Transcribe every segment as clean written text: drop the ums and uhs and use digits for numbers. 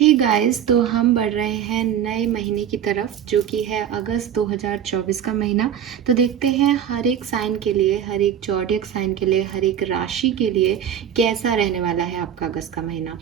Hey guys, तो हम बढ़ रहे हैं नए महीने की तरफ जो कि है अगस्त 2024 का महीना। तो देखते हैं हर एक साइन के लिए, हर एक ज़ोडिएक साइन के लिए, हर एक राशि के लिए कैसा रहने वाला है आपका अगस्त का महीना।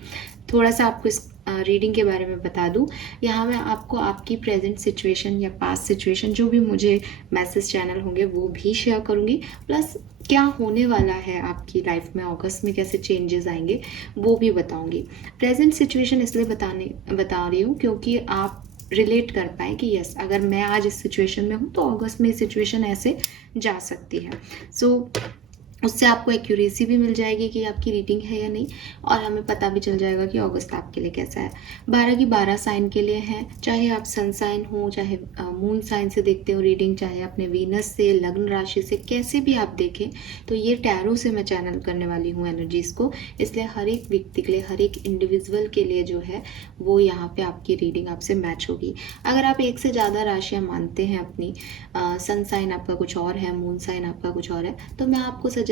थोड़ा सा आपको इस रीडिंग के बारे में बता दूं। यहाँ मैं आपको आपकी प्रेजेंट सिचुएशन या पास्ट सिचुएशन जो भी मुझे मैसेज चैनल होंगे वो भी शेयर करूँगी, प्लस क्या होने वाला है आपकी लाइफ में अगस्त में, कैसे चेंजेस आएंगे वो भी बताऊंगी। प्रेजेंट सिचुएशन इसलिए बता रही हूँ क्योंकि आप रिलेट कर पाए कि यस, अगर मैं आज इस सिचुएशन में हूँ तो अगस्त में सिचुएशन ऐसे जा सकती है। सो उससे आपको एक्यूरेसी भी मिल जाएगी कि आपकी रीडिंग है या नहीं, और हमें पता भी चल जाएगा कि अगस्त आपके लिए कैसा है। 12 की 12 साइन के लिए है, चाहे आप सन साइन हो, चाहे मून साइन से देखते हो रीडिंग, चाहे अपने वीनस से, लग्न राशि से, कैसे भी आप देखें। तो ये टैरो से मैं चैनल करने वाली हूँ एनर्जीज को, इसलिए हर एक व्यक्ति के लिए, हर एक इंडिविजुअल के लिए जो है वो यहाँ पे आपकी रीडिंग आपसे मैच होगी। अगर आप एक से ज़्यादा राशियाँ मानते हैं अपनी, सन साइन आपका कुछ और है, मून साइन आपका कुछ और है, तो मैं आपको सजेस्ट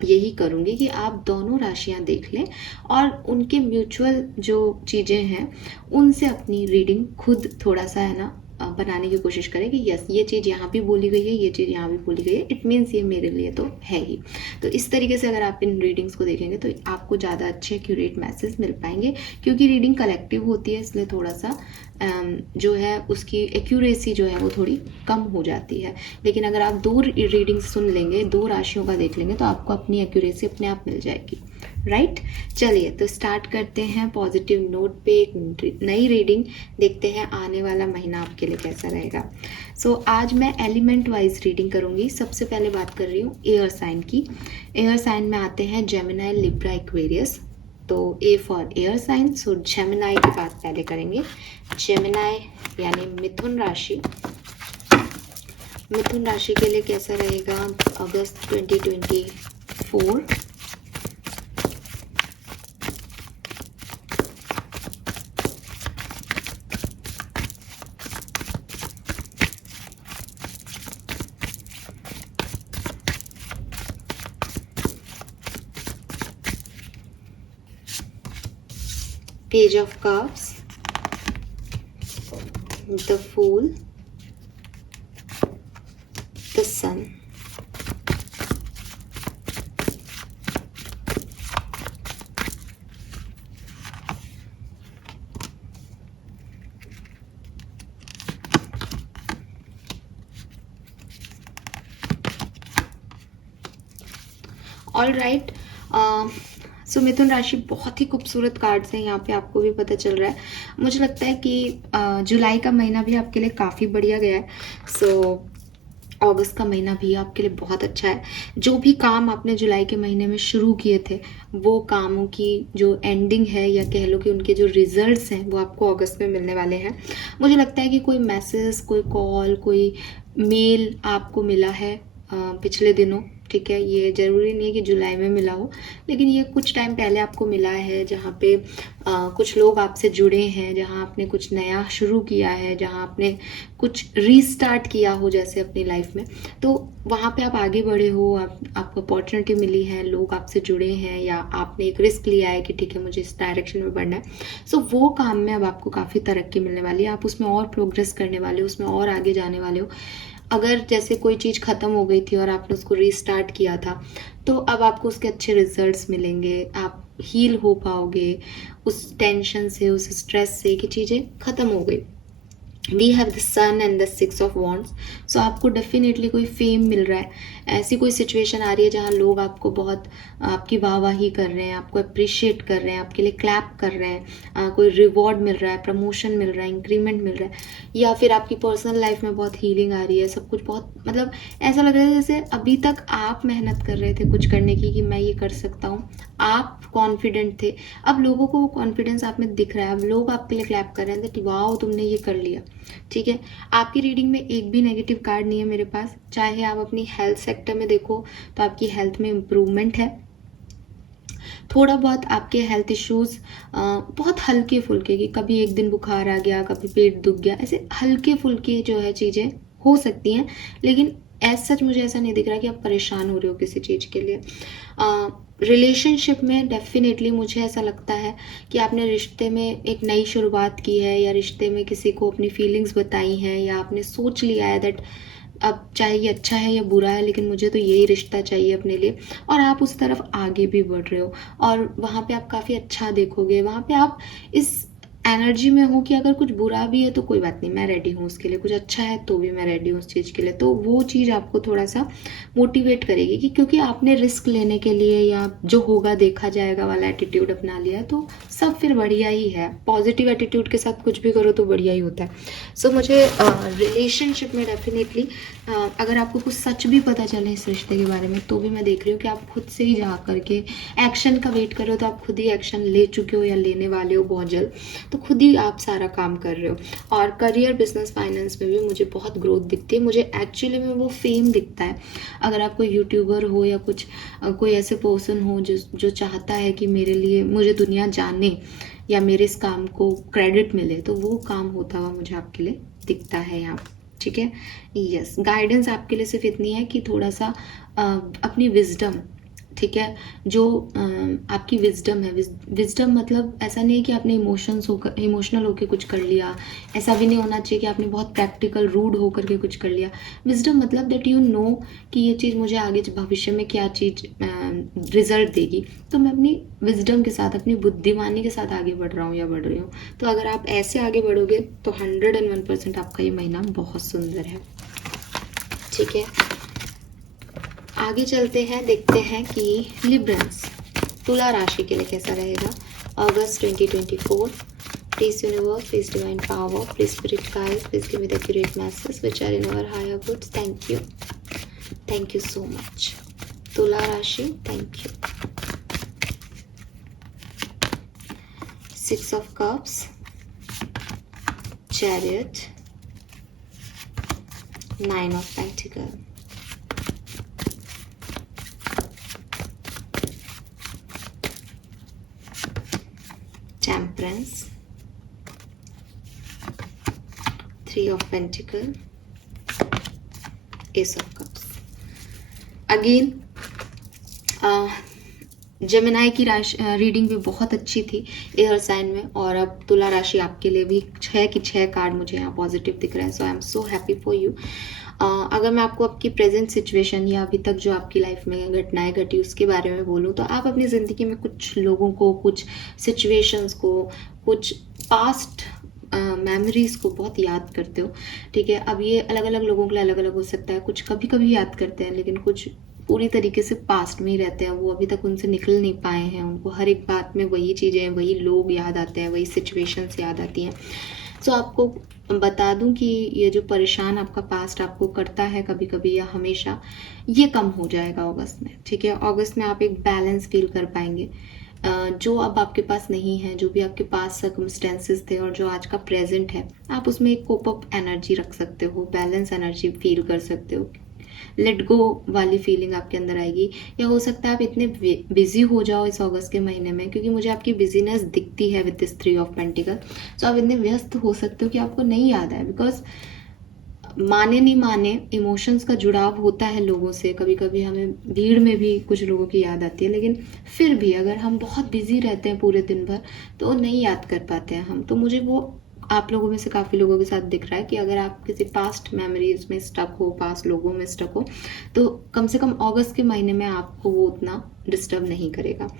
यही करूँगी कि आप दोनों राशियाँ देख लें और उनके म्यूचुअल जो चीज़ें हैं उनसे अपनी रीडिंग खुद थोड़ा सा है ना बनाने की कोशिश करें कि यस, ये चीज़ यहाँ भी बोली गई है, ये चीज़ यहाँ भी बोली गई है, इट मीन्स ये मेरे लिए तो है ही। तो इस तरीके से अगर आप इन रीडिंग्स को देखेंगे तो आपको ज़्यादा अच्छे एक्यूरेट मैसेज मिल पाएंगे, क्योंकि रीडिंग कलेक्टिव होती है, इसलिए थोड़ा सा जो है उसकी एक्यूरेसी जो है वो थोड़ी कम हो जाती है। लेकिन अगर आप दो रीडिंग्स सुन लेंगे, दो राशियों का देख लेंगे, तो आपको अपनी एक्यूरेसी अपने आप मिल जाएगी। राइट, चलिए तो स्टार्ट करते हैं पॉजिटिव नोट पे एक नई रीडिंग। देखते हैं आने वाला महीना आपके लिए कैसा रहेगा। सो आज मैं एलिमेंट वाइज रीडिंग करूंगी। सबसे पहले बात कर रही हूँ एयर साइन की। एयर साइन में आते हैं जेमिनाई, लिब्रा, एक्वेरियस। तो A for air sign, so Gemini की बात पहले करेंगे। जेमिनाई यानी मिथुन राशि। मिथुन राशि के लिए कैसा रहेगा अगस्त 2024। Page of Cups, the Fool, the Sun. All right, so मिथुन राशि बहुत ही खूबसूरत कार्ड्स हैं यहाँ पे, आपको भी पता चल रहा है। मुझे लगता है कि जुलाई का महीना भी आपके लिए काफ़ी बढ़िया गया है। सो अगस्त का महीना भी आपके लिए बहुत अच्छा है। जो भी काम आपने जुलाई के महीने में शुरू किए थे, वो कामों की जो एंडिंग है, या कह लो कि उनके जो रिजल्ट्स हैं, वो आपको अगस्त में मिलने वाले हैं। मुझे लगता है कि कोई मैसेज, कोई कॉल, कोई मेल आपको मिला है पिछले दिनों, ठीक है। ये ज़रूरी नहीं है कि जुलाई में मिला हो, लेकिन ये कुछ टाइम पहले आपको मिला है, जहाँ पे कुछ लोग आपसे जुड़े हैं, जहाँ आपने कुछ नया शुरू किया है, जहाँ आपने कुछ रीस्टार्ट किया हो जैसे अपनी लाइफ में। तो वहाँ पे आप आगे बढ़े हो, आपको अपॉर्चुनिटी मिली है, लोग आपसे जुड़े हैं, या आपने एक रिस्क लिया है कि ठीक है मुझे इस डायरेक्शन में बढ़ना है। सो वो काम में अब आपको काफ़ी तरक्की मिलने वाली है, आप उसमें और प्रोग्रेस करने वाले हो, उसमें और आगे जाने वाले हो। अगर जैसे कोई चीज़ ख़त्म हो गई थी और आपने उसको रीस्टार्ट किया था, तो अब आपको उसके अच्छे रिजल्ट्स मिलेंगे, आप हील हो पाओगे उस टेंशन से, उस स्ट्रेस से कि चीज़ें ख़त्म हो गई। We have the sun and the 6 of wands. So आपको डेफिनेटली कोई फेम मिल रहा है, ऐसी कोई सिचुएशन आ रही है जहाँ लोग आपको बहुत आपकी वाहवाही कर रहे हैं, आपको अप्रिशिएट कर रहे हैं, आपके लिए क्लैप कर रहे हैं, कोई रिवॉर्ड मिल रहा है, प्रमोशन मिल रहा है, इंक्रीमेंट मिल रहा है, या फिर आपकी पर्सनल लाइफ में बहुत हीलिंग आ रही है। सब कुछ बहुत, मतलब ऐसा लग रहा है जैसे अभी तक आप मेहनत कर रहे थे कुछ करने की कि मैं ये कर सकता हूँ, आप कॉन्फिडेंट थे, अब लोगों को वो कॉन्फिडेंस आप में दिख रहा है, अब लोग आपके लिए क्लैप कर रहे हैं कि वाओ तुमने ये कर लिया, ठीक है। आपकी रीडिंग में एक भी नेगेटिव कार्ड नहीं है मेरे पास। चाहे आप अपनी हेल्थ सेक्टर में देखो तो आपकी हेल्थ में इम्प्रूवमेंट है, थोड़ा बहुत आपके हेल्थ इश्यूज बहुत हल्के फुल्के, कि कभी एक दिन बुखार आ गया, कभी पेट दुख गया, ऐसे हल्के फुल्के जो है चीज़ें हो सकती हैं, लेकिन एज सच मुझे ऐसा नहीं दिख रहा कि आप परेशान हो रहे हो किसी चीज़ के लिए। रिलेशनशिप में डेफ़िनेटली मुझे ऐसा लगता है कि आपने रिश्ते में एक नई शुरुआत की है, या रिश्ते में किसी को अपनी फीलिंग्स बताई हैं, या आपने सोच लिया है दैट अब चाहे ये अच्छा है या बुरा है, लेकिन मुझे तो यही रिश्ता चाहिए अपने लिए, और आप उस तरफ आगे भी बढ़ रहे हो, और वहाँ पे आप काफ़ी अच्छा देखोगे, वहाँ पे आप इस एनर्जी में हो कि अगर कुछ बुरा भी है तो कोई बात नहीं, मैं रेडी हूँ उसके लिए, कुछ अच्छा है तो भी मैं रेडी हूँ उस चीज़ के लिए। तो वो चीज़ आपको थोड़ा सा मोटिवेट करेगी कि क्योंकि आपने रिस्क लेने के लिए, या जो होगा देखा जाएगा वाला एटीट्यूड अपना लिया है, तो सब फिर बढ़िया ही है। पॉजिटिव एटीट्यूड के साथ कुछ भी करो तो बढ़िया ही होता है। सो मुझे रिलेशनशिप में डेफिनेटली अगर आपको कुछ सच भी पता चले इस रिश्ते के बारे में, तो भी मैं देख रही हूँ कि आप खुद से ही जा करके एक्शन का वेट कर रहे हो, तो आप खुद ही एक्शन ले चुके हो या लेने वाले हो बहुत जल्द, तो खुद ही आप सारा काम कर रहे हो। और करियर, बिजनेस, फाइनेंस में भी मुझे बहुत ग्रोथ दिखती है। मुझे एक्चुअली में वो फेम दिखता है। अगर आप कोई यूट्यूबर हो या कुछ कोई ऐसे पर्सन हो जो चाहता है कि मेरे लिए, मुझे दुनिया जाने या मेरे इस काम को क्रेडिट मिले, तो वो काम होता हुआ मुझे आपके लिए दिखता है यहाँ। ठीक है, यस। गाइडेंस आपके लिए सिर्फ इतनी है कि थोड़ा सा अपनी विजडम, ठीक है, जो आपकी विजडम है, विजडम मतलब ऐसा नहीं है कि आपने इमोशनल होकर कुछ कर लिया, ऐसा भी नहीं होना चाहिए कि आपने बहुत प्रैक्टिकल रूड होकर के कुछ कर लिया। विजडम मतलब दैट यू नो कि ये चीज़ मुझे आगे भविष्य में क्या चीज़ रिजल्ट देगी, तो मैं अपनी विजडम के साथ, अपनी बुद्धिमानी के साथ आगे बढ़ रहा हूँ या बढ़ रही हूँ। तो अगर आप ऐसे आगे बढ़ोगे तो 101% आपका ये महीना बहुत सुंदर है। ठीक है, आगे चलते हैं, देखते हैं कि लिब्रंस, तुला राशि के लिए कैसा रहेगा अगस्त 2024। Please universe, please divine power, please spirit guides, please give me the accurate message which are in our higher goods. Thank you so much तुला राशि, thank you. 6 of Cups, Chariot, 9 of Pentacles, Temperance, 3 of Pentacles, Ace of Cups। Again Gemini की राशि reading भी बहुत अच्छी थी air sign में, और अब तुला राशि आपके लिए भी 6 की 6 कार्ड मुझे यहाँ पॉजिटिव दिख रहे हैं। So I am so happy for you. अगर मैं आपको आपकी प्रेजेंट सिचुएशन या अभी तक जो आपकी लाइफ में घटनाएं घटी उसके बारे में बोलूँ, तो आप अपनी ज़िंदगी में कुछ लोगों को, कुछ सिचुएशंस को, कुछ पास्ट मेमोरीज को बहुत याद करते हो। ठीक है, अब ये अलग अलग लोगों के लिए अलग अलग हो सकता है। कुछ कभी कभी याद करते हैं, लेकिन कुछ पूरी तरीके से पास्ट में ही रहते हैं, वो अभी तक उनसे निकल नहीं पाए हैं। उनको हर एक बात में वही चीज़ें, वही लोग याद आते हैं, वही सिचुएशंस याद आती हैं। सो आपको बता दूं कि ये जो परेशान आपका पास्ट आपको करता है कभी कभी या हमेशा, ये कम हो जाएगा अगस्त में। ठीक है, अगस्त में आप एक बैलेंस फील कर पाएंगे। जो अब आपके पास नहीं है, जो भी आपके पास सर्कमस्टेंसेस थे और जो आज का प्रेजेंट है, आप उसमें एक कोप अप एनर्जी रख सकते हो, बैलेंस एनर्जी फील कर सकते हो। लेट गो वाली फीलिंग आपके अंदर आएगी। या हो सकता है आप इतने बिजी हो जाओ इस अगस्त के महीने में, क्योंकि मुझे आपकी बिजीनेस दिखती है विद दिस 3 ऑफ पेंटिकल। सो आप इतने व्यस्त हो सकते हो कि आपको नहीं याद है, बिकॉज माने नहीं माने इमोशंस का जुड़ाव होता है लोगों से। कभी कभी हमें भीड़ में भी कुछ लोगों की याद आती है, लेकिन फिर भी अगर हम बहुत बिजी रहते हैं पूरे दिन भर तो नहीं याद कर पाते हैं हम। तो मुझे वो आप लोगों में से काफ़ी लोगों के साथ दिख रहा है कि अगर आप किसी पास्ट मेमोरीज में स्टक हो, पास्ट लोगों में स्टक हो, तो कम से कम अगस्त के महीने में आपको वो उतना डिस्टर्ब नहीं करेगा।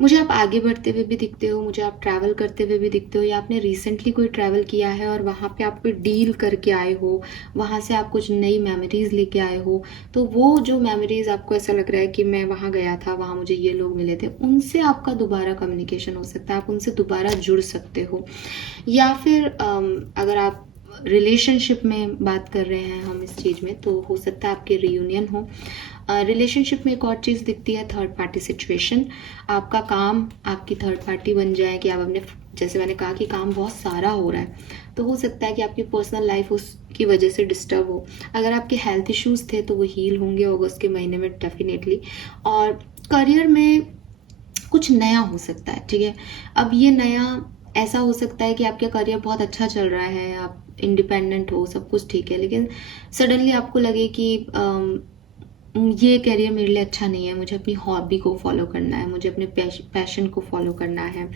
मुझे आप आगे बढ़ते हुए भी दिखते हो, मुझे आप ट्रैवल करते हुए भी दिखते हो, या आपने रिसेंटली कोई ट्रैवल किया है और वहाँ पे आप कोई डील करके आए हो, वहाँ से आप कुछ नई मेमोरीज लेके आए हो। तो वो जो मेमोरीज आपको ऐसा लग रहा है कि मैं वहाँ गया था, वहाँ मुझे ये लोग मिले थे, उनसे आपका दोबारा कम्युनिकेशन हो सकता है, आप उनसे दोबारा जुड़ सकते हो। या फिर अगर आप रिलेशनशिप में बात कर रहे हैं हम इस चीज़ में, तो हो सकता है आपके रियूनियन हो। रिलेशनशिप में एक और चीज़ दिखती है, थर्ड पार्टी सिचुएशन। आपका काम आपकी थर्ड पार्टी बन जाए, कि आप अपने, जैसे मैंने कहा कि काम बहुत सारा हो रहा है, तो हो सकता है कि आपकी पर्सनल लाइफ उसकी वजह से डिस्टर्ब हो। अगर आपके हेल्थ इश्यूज़ थे तो वो हील होंगे अगस्त के महीने में डेफिनेटली। और करियर में कुछ नया हो सकता है। ठीक है, अब ये नया ऐसा हो सकता है कि आपका करियर बहुत अच्छा चल रहा है, आप इंडिपेंडेंट हो, सब कुछ ठीक है, लेकिन सडनली आपको लगे कि ये करियर मेरे लिए अच्छा नहीं है, मुझे अपनी हॉबी को फॉलो करना है, मुझे अपने पैशन को फॉलो करना है।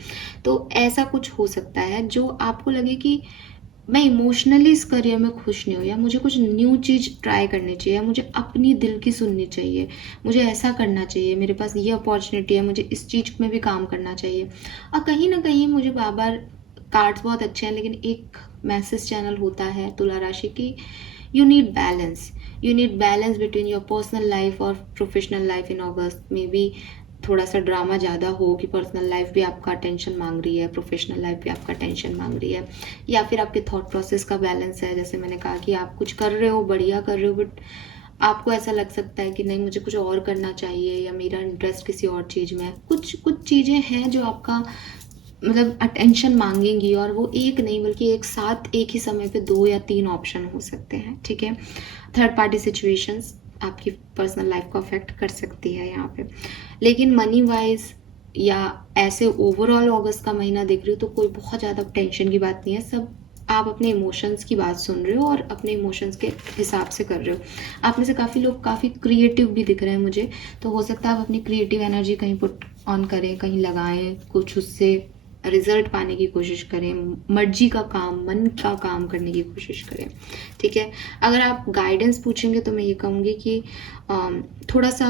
तो ऐसा कुछ हो सकता है जो आपको लगे कि मैं इमोशनली इस करियर में खुश नहीं हूँ, या मुझे कुछ न्यू चीज़ ट्राई करनी चाहिए, या मुझे अपनी दिल की सुननी चाहिए, मुझे ऐसा करना चाहिए, मेरे पास ये अपॉर्चुनिटी है, मुझे इस चीज़ में भी काम करना चाहिए। और कहीं ना कहीं मुझे बार बार कार्ड्स बहुत अच्छे हैं, लेकिन एक मैसेज चैनल होता है तुला राशि की, you need balance, you need balance between your personal life और professional life in August. Maybe थोड़ा सा ड्रामा ज़्यादा हो कि पर्सनल लाइफ भी आपका टेंशन मांग रही है, प्रोफेशनल लाइफ भी आपका टेंशन मांग रही है, या फिर आपके थॉट प्रोसेस का बैलेंस है। जैसे मैंने कहा कि आप कुछ कर रहे हो, बढ़िया कर रहे हो, बट आपको ऐसा लग सकता है कि नहीं, मुझे कुछ और करना चाहिए, या मेरा इंटरेस्ट किसी और चीज़ में है। कुछ कुछ चीज़ें हैं जो आपका मतलब अटेंशन मांगेंगी, और वो एक नहीं बल्कि एक साथ एक ही समय पे 2 या 3 ऑप्शन हो सकते हैं, ठीक है। थर्ड पार्टी सिचुएशंस आपकी पर्सनल लाइफ को अफेक्ट कर सकती है यहाँ पे। लेकिन मनी वाइज या ऐसे ओवरऑल अगस्त का महीना देख रही हो तो कोई बहुत ज़्यादा टेंशन की बात नहीं है। सब आप अपने इमोशंस की बात सुन रहे हो और अपने इमोशंस के हिसाब से कर रहे हो। आप में से काफ़ी लोग काफ़ी क्रिएटिव भी दिख रहे हैं मुझे, तो हो सकता है आप अपनी क्रिएटिव एनर्जी कहीं पुट ऑन करें, कहीं लगाएं, कुछ उससे रिजल्ट पाने की कोशिश करें, मर्जी का काम, मन का काम करने की कोशिश करें, ठीक है। अगर आप गाइडेंस पूछेंगे तो मैं ये कहूँगी कि थोड़ा सा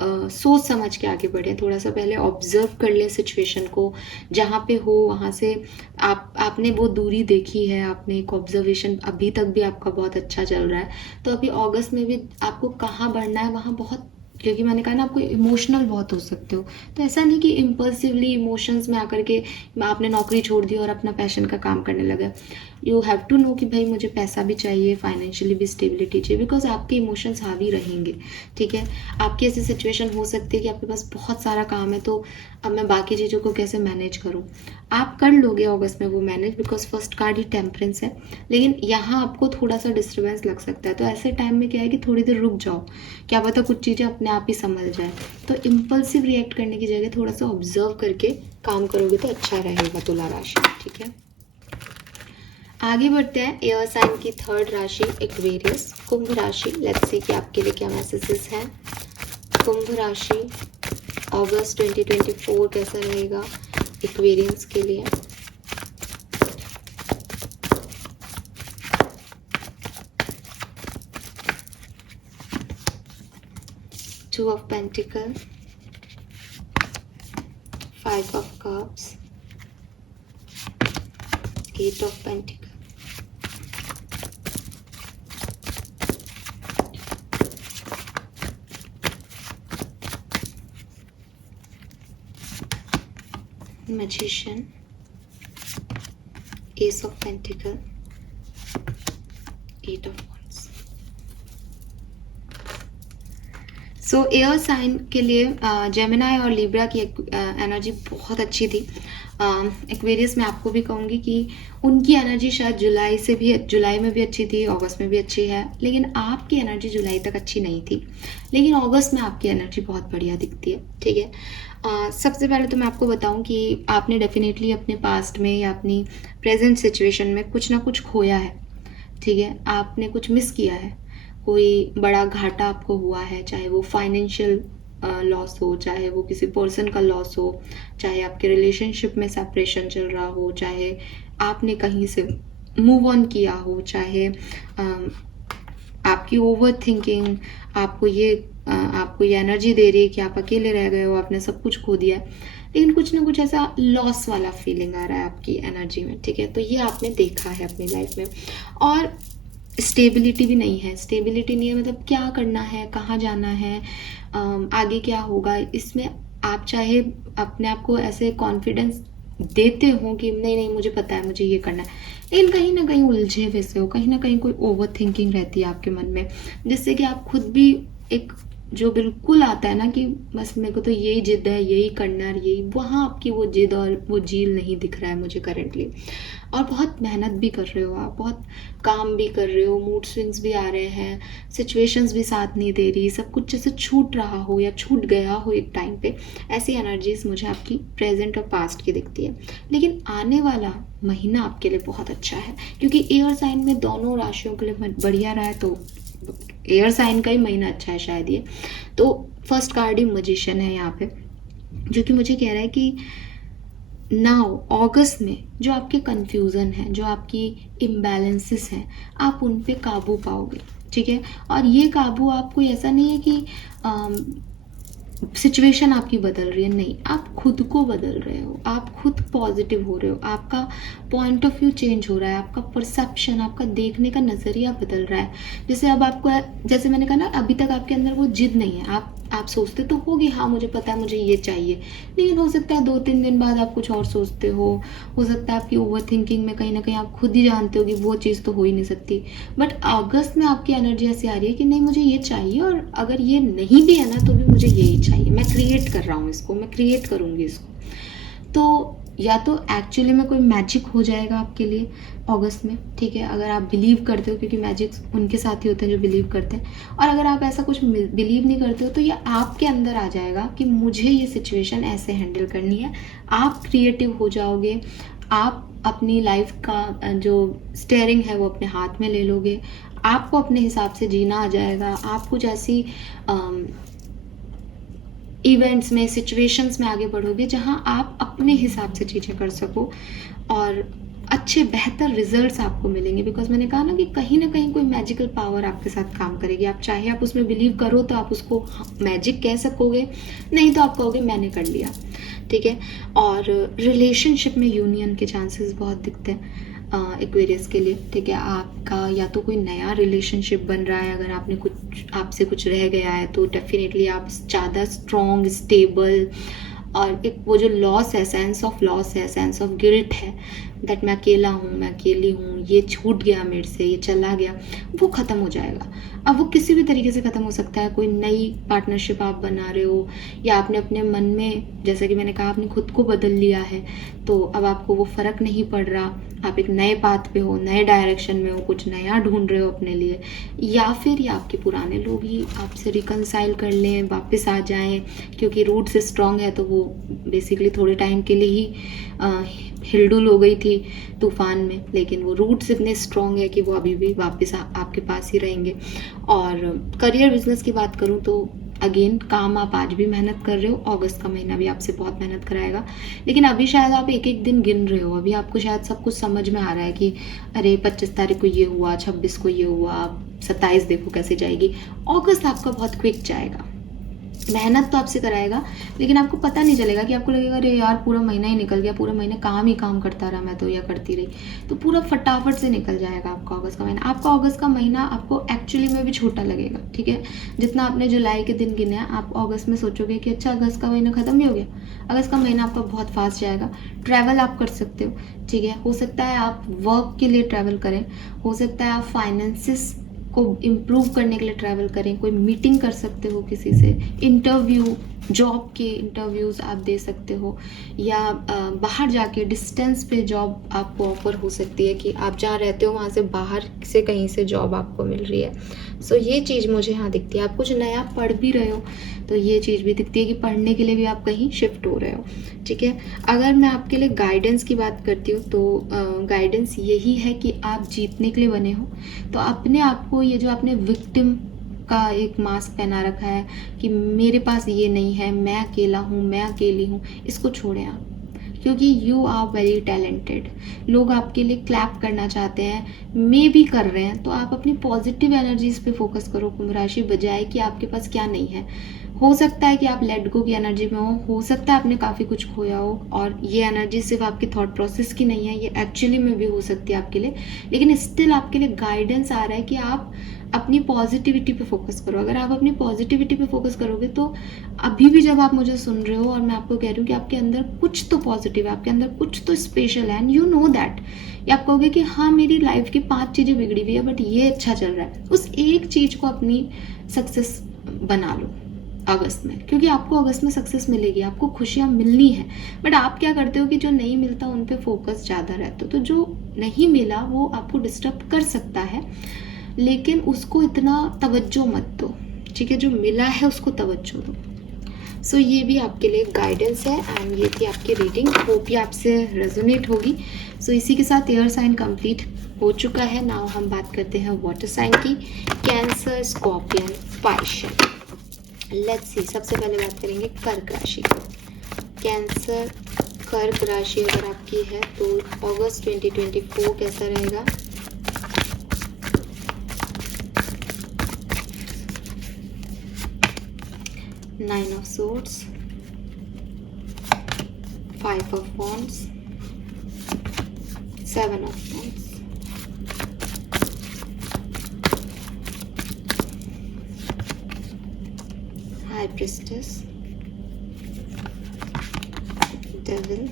सोच समझ के आगे बढ़ें, थोड़ा सा पहले ऑब्जर्व कर लें सिचुएशन को, जहाँ पे हो वहाँ से आपने वो दूरी देखी है, आपने एक ऑब्जर्वेशन, अभी तक भी आपका बहुत अच्छा चल रहा है, तो अभी अगस्त में भी आपको कहाँ बढ़ना है वहाँ बहुत, क्योंकि मैंने कहा ना आपको इमोशनल बहुत हो सकते हो, तो ऐसा नहीं कि इम्पल्सिवली इमोशंस में आकर के आपने नौकरी छोड़ दी और अपना पैशन का काम करने लगा। यू हैव टू नो कि भाई मुझे पैसा भी चाहिए, फाइनेंशियली भी स्टेबिलिटी चाहिए, बिकॉज आपके इमोशंस हावी रहेंगे, ठीक है। आपकी ऐसी सिचुएशन हो सकती है कि आपके पास बहुत सारा काम है, तो अब मैं बाकी चीज़ों को कैसे मैनेज करूँ। आप कर लोगे अगस्त में वो manage, because first card he temperance है, लेकिन यहाँ आपको थोड़ा सा डिस्टर्बेंस लग सकता है। तो ऐसे टाइम में क्या है कि थोड़ी देर रुक जाओ, क्या पता कुछ चीज़ें अपने आप ही संभल जाए। तो इम्पल्सिव रिएक्ट करने की जगह थोड़ा सा ऑब्जर्व करके काम करोगे तो अच्छा रहेगा तुला राशि, ठीक है। आगे बढ़ते हैं एयर साइन की थर्ड राशि एक्वेरियस, कुंभ राशि। लेट्स सी कि आपके लिए क्या मैसेजेस हैं। कुंभ राशि अगस्त 2024 कैसा रहेगा एक्वेरियंस के लिए। Two of Pentacles, Five of Cups, Eight of Pentacles, Magician, Ace of Pentacles, Eight of Wands। So air sign के लिए जेमिनाई और लिब्रा की एनर्जी बहुत अच्छी थी। एक्वेरियस में आपको भी कहूँगी कि उनकी एनर्जी शायद जुलाई में भी अच्छी थी, अगस्त में भी अच्छी है, लेकिन आपकी एनर्जी जुलाई तक अच्छी नहीं थी, लेकिन अगस्त में आपकी एनर्जी बहुत बढ़िया दिखती है, ठीक है। सबसे पहले तो मैं आपको बताऊं कि आपने डेफिनेटली अपने पास्ट में या अपनी प्रेजेंट सिचुएशन में कुछ ना कुछ खोया है, ठीक है। आपने कुछ मिस किया है, कोई बड़ा घाटा आपको हुआ है, चाहे वो फाइनेंशियल लॉस हो, चाहे वो किसी पर्सन का लॉस हो, चाहे आपके रिलेशनशिप में सेपरेशन चल रहा हो, चाहे आपने कहीं से मूव ऑन किया हो, चाहे आपकी ओवर थिंकिंग आपको ये एनर्जी दे रही है कि आप अकेले रह गए हो, आपने सब कुछ खो दिया है, लेकिन कुछ ना कुछ ऐसा लॉस वाला फीलिंग आ रहा है आपकी एनर्जी में, ठीक है। तो ये आपने देखा है अपनी लाइफ में। और स्टेबिलिटी भी नहीं है, स्टेबिलिटी नहीं है मतलब क्या करना है, कहाँ जाना है, आगे क्या होगा, इसमें आप चाहे अपने आप को ऐसे कॉन्फिडेंस देते हो कि नहीं नहीं मुझे पता है मुझे ये करना है, लेकिन कहीं ना कहीं उलझे वैसे हो, कहीं ना कहीं कोई ओवर थिंकिंग रहती है आपके मन में, जिससे कि आप खुद भी एक जो बिल्कुल आता है ना कि बस मेरे को तो यही जिद है, यही करना है, यही, वहाँ आपकी वो जिद और वो झील नहीं दिख रहा है मुझे करेंटली। और बहुत मेहनत भी कर रहे हो आप, बहुत काम भी कर रहे हो, मूड स्विंग्स भी आ रहे हैं, सिचुएशंस भी साथ नहीं दे रही, सब कुछ जैसे छूट रहा हो या छूट गया हो एक टाइम पे, ऐसी एनर्जीज मुझे आपकी प्रेजेंट और पास्ट की दिखती है। लेकिन आने वाला महीना आपके लिए बहुत अच्छा है, क्योंकि एयर साइन में दोनों राशियों के लिए बढ़िया रहा है, तो एयर साइन का ही महीना अच्छा है शायद ये। तो फर्स्ट कार्ड ही मैजिशियन है यहाँ पे, जो कि मुझे कह रहा है कि नाउ अगस्त में जो आपके कन्फ्यूज़न है, जो आपकी इम्बैलेंसेस हैं, आप उन पे काबू पाओगे, ठीक है। और ये काबू आपको ऐसा नहीं है कि सिचुएशन आपकी बदल रही है, नहीं, आप खुद को बदल रहे हो, आप खुद पॉजिटिव हो रहे हो, आपका पॉइंट ऑफ व्यू चेंज हो रहा है, आपका परसेप्शन, आपका देखने का नज़रिया बदल रहा है। जैसे अब आपको, जैसे मैंने कहा ना, अभी तक आपके अंदर वो जिद नहीं है, आप सोचते तो होगे हाँ मुझे पता है मुझे ये चाहिए, लेकिन हो सकता है 2-3 दिन बाद आप कुछ और सोचते हो सकता है आपकी ओवर थिंकिंग में कहीं ना कहीं आप खुद ही जानते हो कि वो चीज़ तो हो ही नहीं सकती। बट अगस्त में आपकी एनर्जी ऐसी आ रही है कि नहीं मुझे ये चाहिए, और अगर ये नहीं भी है ना तो भी मुझे यही चाहिए, मैं क्रिएट कर रहा हूँ इसको, मैं क्रिएट करूँगी इसको। तो या तो एक्चुअली में कोई मैजिक हो जाएगा आपके लिए अगस्त में, ठीक है, अगर आप बिलीव करते हो, क्योंकि मैजिक उनके साथ ही होते हैं जो बिलीव करते हैं। और अगर आप ऐसा कुछ बिलीव नहीं करते हो तो ये आपके अंदर आ जाएगा कि मुझे ये सिचुएशन ऐसे हैंडल करनी है। आप क्रिएटिव हो जाओगे, आप अपनी लाइफ का जो स्टेयरिंग है वो अपने हाथ में ले लोगे, आपको अपने हिसाब से जीना आ जाएगा, आप कुछ ऐसी इवेंट्स में, सिचुएशंस में आगे बढ़ोगे जहां आप अपने हिसाब से चीज़ें कर सको और अच्छे बेहतर रिजल्ट्स आपको मिलेंगे। बिकॉज मैंने कहा ना कि कहीं ना कहीं कोई मैजिकल पावर आपके साथ काम करेगी। आप चाहे आप उसमें बिलीव करो तो आप उसको मैजिक कह सकोगे, नहीं तो आप कहोगे मैंने कर लिया, ठीक है। और रिलेशनशिप में यूनियन के चांसेस बहुत दिखते हैं एक्वेरियस के लिए, ठीक है। आपका या तो कोई नया रिलेशनशिप बन रहा है, अगर आपने आपसे कुछ रह गया है तो डेफिनेटली आप ज़्यादा स्ट्रॉन्ग, स्टेबल, और एक वो जो लॉस है, सेंस ऑफ लॉस है, सेंस ऑफ गिल्ट है, दैट मैं अकेला हूँ, मैं अकेली हूँ, ये छूट गया मेरे से, ये चला गया, वो ख़त्म हो जाएगा। अब वो किसी भी तरीके से ख़त्म हो सकता है। कोई नई पार्टनरशिप आप बना रहे हो, या आपने अपने मन में, जैसा कि मैंने कहा, आपने खुद को बदल लिया है, तो अब आपको वो फ़र्क नहीं पड़ रहा, आप एक नए पाथ पे हो, नए डायरेक्शन में हो, कुछ नया ढूंढ रहे हो अपने लिए। या फिर ये आपके पुराने लोग ही आपसे रिकनसाइल कर लें, वापस आ जाएं, क्योंकि रूट्स स्ट्रॉन्ग है तो वो बेसिकली थोड़े टाइम के लिए ही हिलडुल हो गई थी तूफान में, लेकिन वो रूट्स इतने स्ट्रॉन्ग है कि वो अभी भी वापस आपके पास ही रहेंगे। और करियर बिजनेस की बात करूँ तो अगेन, काम आप आज भी मेहनत कर रहे हो, अगस्त का महीना भी आपसे बहुत मेहनत कराएगा, लेकिन अभी शायद आप एक एक दिन गिन रहे हो, अभी आपको शायद सब कुछ समझ में आ रहा है कि अरे 25 तारीख को ये हुआ, 26 को ये हुआ, 27 देखो कैसे जाएगी। अगस्त आपका बहुत क्विक जाएगा, मेहनत तो आपसे कराएगा, लेकिन आपको पता नहीं चलेगा कि आपको लगेगा अरे यार पूरा महीना ही निकल गया, पूरा महीने काम ही काम करता रहा मैं तो, या करती रही, तो पूरा फटाफट से निकल जाएगा आपका अगस्त का महीना। आपका अगस्त का महीना आपको एक्चुअली में भी छोटा लगेगा, ठीक है। जितना आपने जुलाई के दिन गिने हैं, आप अगस्त में सोचोगे कि अच्छा अगस्त का महीना खत्म ही हो गया। अगस्त का महीना आपका बहुत फास्ट जाएगा। ट्रैवल आप कर सकते हो, ठीक है, हो सकता है आप वर्क के लिए ट्रैवल करें, हो सकता है आप फाइनेंसिस को इम्प्रूव करने के लिए ट्रैवल करें, कोई मीटिंग कर सकते हो किसी से, इंटरव्यू, जॉब के इंटरव्यूज़ आप दे सकते हो, या बाहर जाके डिस्टेंस पे जॉब आपको ऑफर हो सकती है कि आप जहाँ रहते हो वहाँ से बाहर से कहीं से जॉब आपको मिल रही है। सो ये चीज़ मुझे यहाँ दिखती है। आप कुछ नया पढ़ भी रहे हो तो ये चीज़ भी दिखती है कि पढ़ने के लिए भी आप कहीं शिफ्ट हो रहे हो, ठीक है। अगर मैं आपके लिए गाइडेंस की बात करती हूँ तो गाइडेंस यही है कि आप जीतने के लिए बने हो, तो अपने आप को, ये जो आपने विक्टिम का एक मास्क पहना रखा है कि मेरे पास ये नहीं है, मैं अकेला हूँ, मैं अकेली हूँ, इसको छोड़ें आप, क्योंकि यू आर वेरी टैलेंटेड। लोग आपके लिए क्लैप करना चाहते हैं, मे भी कर रहे हैं, तो आप अपनी पॉजिटिव एनर्जीज पे फोकस करो कुंभ राशि, बजाय कि आपके पास क्या नहीं है। हो सकता है कि आप लेट गो की एनर्जी में हो सकता है आपने काफ़ी कुछ खोया हो, और ये एनर्जी सिर्फ आपकी थॉट प्रोसेस की नहीं है, ये एक्चुअली में भी हो सकती है आपके लिए, लेकिन स्टिल आपके लिए गाइडेंस आ रहा है कि आप अपनी पॉजिटिविटी पे फोकस करो। अगर आप अपनी पॉजिटिविटी पे फोकस करोगे तो अभी भी जब आप मुझे सुन रहे हो और मैं आपको कह रही हूँ कि आपके अंदर कुछ तो पॉजिटिव है, आपके अंदर कुछ तो स्पेशल है, एंड यू नो दैट, या आप कहोगे कि हाँ मेरी लाइफ की 5 चीज़ें बिगड़ी हुई है बट ये अच्छा चल रहा है, उस एक चीज़ को अपनी सक्सेस बना लो अगस्त में, क्योंकि आपको अगस्त में सक्सेस मिलेगी, आपको खुशियाँ मिलनी है। बट आप क्या करते हो कि जो नहीं मिलता उन पे फोकस ज़्यादा रहता हो, तो जो नहीं मिला वो आपको डिस्टर्ब कर सकता है, लेकिन उसको इतना तवज्जो मत दो, ठीक है। जो मिला है उसको तवज्जो दो। सो ये भी आपके लिए गाइडेंस है एंड ये थी आपकी रीडिंग, होप ये आपसे रेजोनेट होगी। सो इसी के साथ एयर साइन कंप्लीट हो चुका है। नाउ हम बात करते हैं वाटर साइन की, कैंसर, स्कॉर्पियन, पाइशन। लेट्स सी, सबसे पहले बात करेंगे कर्क राशि। कैंसर कर्क राशि अगर आपकी है तो अगस्त 2024 कैसा रहेगा? Nine of swords, five of wands, seven of wands, high priestess, devil,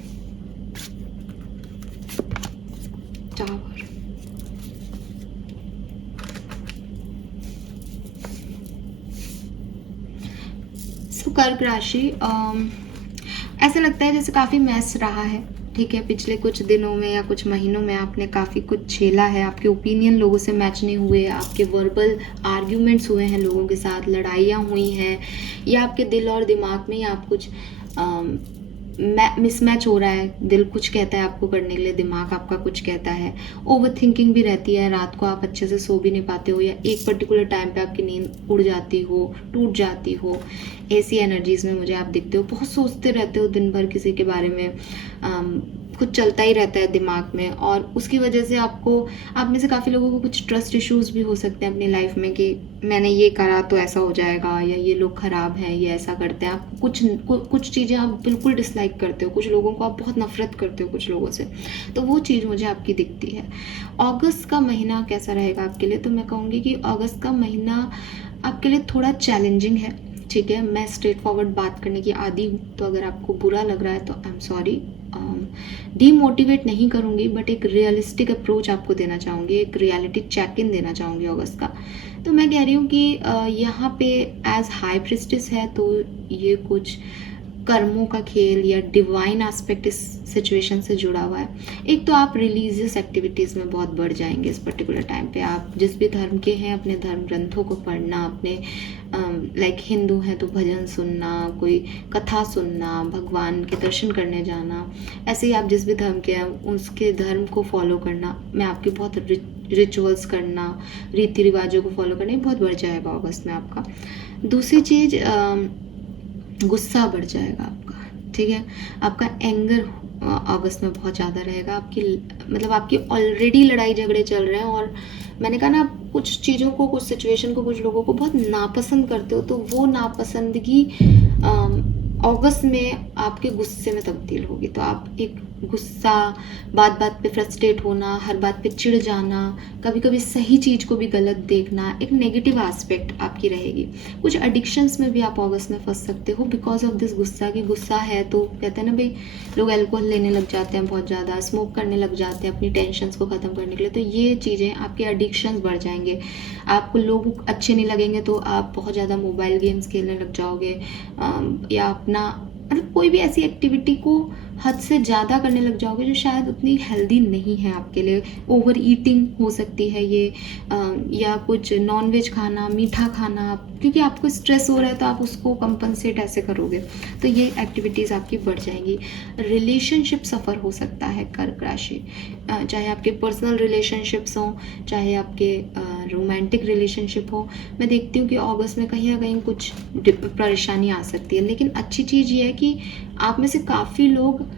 tower. So कर्क राशि, ऐसा लगता है जैसे काफ़ी मैस रहा है, ठीक है। पिछले कुछ दिनों में या कुछ महीनों में आपने काफ़ी कुछ झेला है, आपके ओपिनियन लोगों से मैच नहीं हुए, आपके वर्बल आर्ग्यूमेंट्स हुए हैं लोगों के साथ, लड़ाइयाँ हुई हैं, या आपके दिल और दिमाग में आप कुछ मिसमैच हो रहा है। दिल कुछ कहता है आपको करने के लिए, दिमाग आपका कुछ कहता है। ओवर थिंकिंग भी रहती है, रात को आप अच्छे से सो भी नहीं पाते हो, या एक पर्टिकुलर टाइम पे आपकी नींद उड़ जाती हो, टूट जाती हो। ऐसी एनर्जीज में मुझे आप दिखते हो, बहुत सोचते रहते हो दिन भर किसी के बारे में, कुछ चलता ही रहता है दिमाग में, और उसकी वजह से आप में से काफ़ी लोगों को कुछ ट्रस्ट इश्यूज भी हो सकते हैं अपनी लाइफ में कि मैंने ये करा तो ऐसा हो जाएगा, या ये लोग ख़राब हैं, ये ऐसा करते हैं। आप कुछ चीज़ें आप बिल्कुल डिसलाइक करते हो, कुछ लोगों को आप बहुत नफरत करते हो कुछ लोगों से, तो वो चीज़ मुझे आपकी दिखती है। अगस्त का महीना कैसा रहेगा आपके लिए? तो मैं कहूँगी कि अगस्त का महीना आपके लिए थोड़ा चैलेंजिंग है, ठीक है। मैं स्ट्रेट फॉरवर्ड बात करने की आदी हूँ, तो अगर आपको बुरा लग रहा है तो आई एम सॉरी। डीमोटिवेट नहीं करूँगी, बट एक रियलिस्टिक अप्रोच आपको देना चाहूँगी, एक रियलिटी चेक इन देना चाहूँगी अगस्त का। तो मैं कह रही हूँ कि यहाँ पे एज हाई प्रिस्टेस है तो ये कुछ कर्मों का खेल या डिवाइन एस्पेक्ट इस सिचुएशन से जुड़ा हुआ है। एक तो आप रिलीजियस एक्टिविटीज़ में बहुत बढ़ जाएंगे इस पर्टिकुलर टाइम पे। आप जिस भी धर्म के हैं, अपने धर्म ग्रंथों को पढ़ना, अपने लाइक हिंदू हैं तो भजन सुनना, कोई कथा सुनना, भगवान के दर्शन करने जाना, ऐसे ही आप जिस भी धर्म के हैं उसके धर्म को फॉलो करना, मैं आपकी बहुत रिचुअल्स करना, रीति रिवाजों को फॉलो करना बहुत बढ़ जाएगा अगस्त में आपका। दूसरी चीज़, गुस्सा बढ़ जाएगा आपका, ठीक है। आपका एंगर अगस्त में बहुत ज़्यादा रहेगा। आपकी ऑलरेडी लड़ाई झगड़े चल रहे हैं, और मैंने कहा ना, कुछ चीज़ों को, कुछ सिचुएशन को, कुछ लोगों को बहुत नापसंद करते हो, तो वो नापसंदगी अगस्त में आपके गुस्से में तब्दील होगी। तो आप एक गुस्सा, बात बात पे फ्रस्ट्रेट होना, हर बात पे चिढ़ जाना, कभी कभी सही चीज़ को भी गलत देखना, एक नेगेटिव एस्पेक्ट आपकी रहेगी। कुछ एडिक्शंस में भी आप अगस्त में फंस सकते हो बिकॉज ऑफ दिस गुस्सा। की गुस्सा है तो कहते हैं ना भाई, लोग अल्कोहल लेने लग जाते हैं, बहुत ज़्यादा स्मोक करने लग जाते हैं अपनी टेंशन्स को ख़त्म करने के लिए। तो ये चीज़ें आपके एडिक्शंस बढ़ जाएंगे। आपको लोग अच्छे नहीं लगेंगे तो आप बहुत ज़्यादा मोबाइल गेम्स खेलने लग जाओगे, या अपना मतलब कोई भी ऐसी एक्टिविटी को हद से ज़्यादा करने लग जाओगे जो शायद उतनी हेल्दी नहीं है आपके लिए। ओवर ईटिंग हो सकती है ये, या कुछ नॉनवेज खाना, मीठा खाना, क्योंकि आपको स्ट्रेस हो रहा है तो आप उसको कंपनसेट ऐसे करोगे, तो ये एक्टिविटीज़ आपकी बढ़ जाएंगी। रिलेशनशिप सफ़र हो सकता है कर्क राशि, चाहे आपके पर्सनल रिलेशनशिप्स हों, चाहे आपके रोमांटिक रिलेशनशिप हो। मैं देखती हूँ कि अगस्त में कहीं ना कहीं कुछ परेशानी आ सकती है, लेकिन अच्छी चीज़ ये है कि आप में से काफ़ी लोग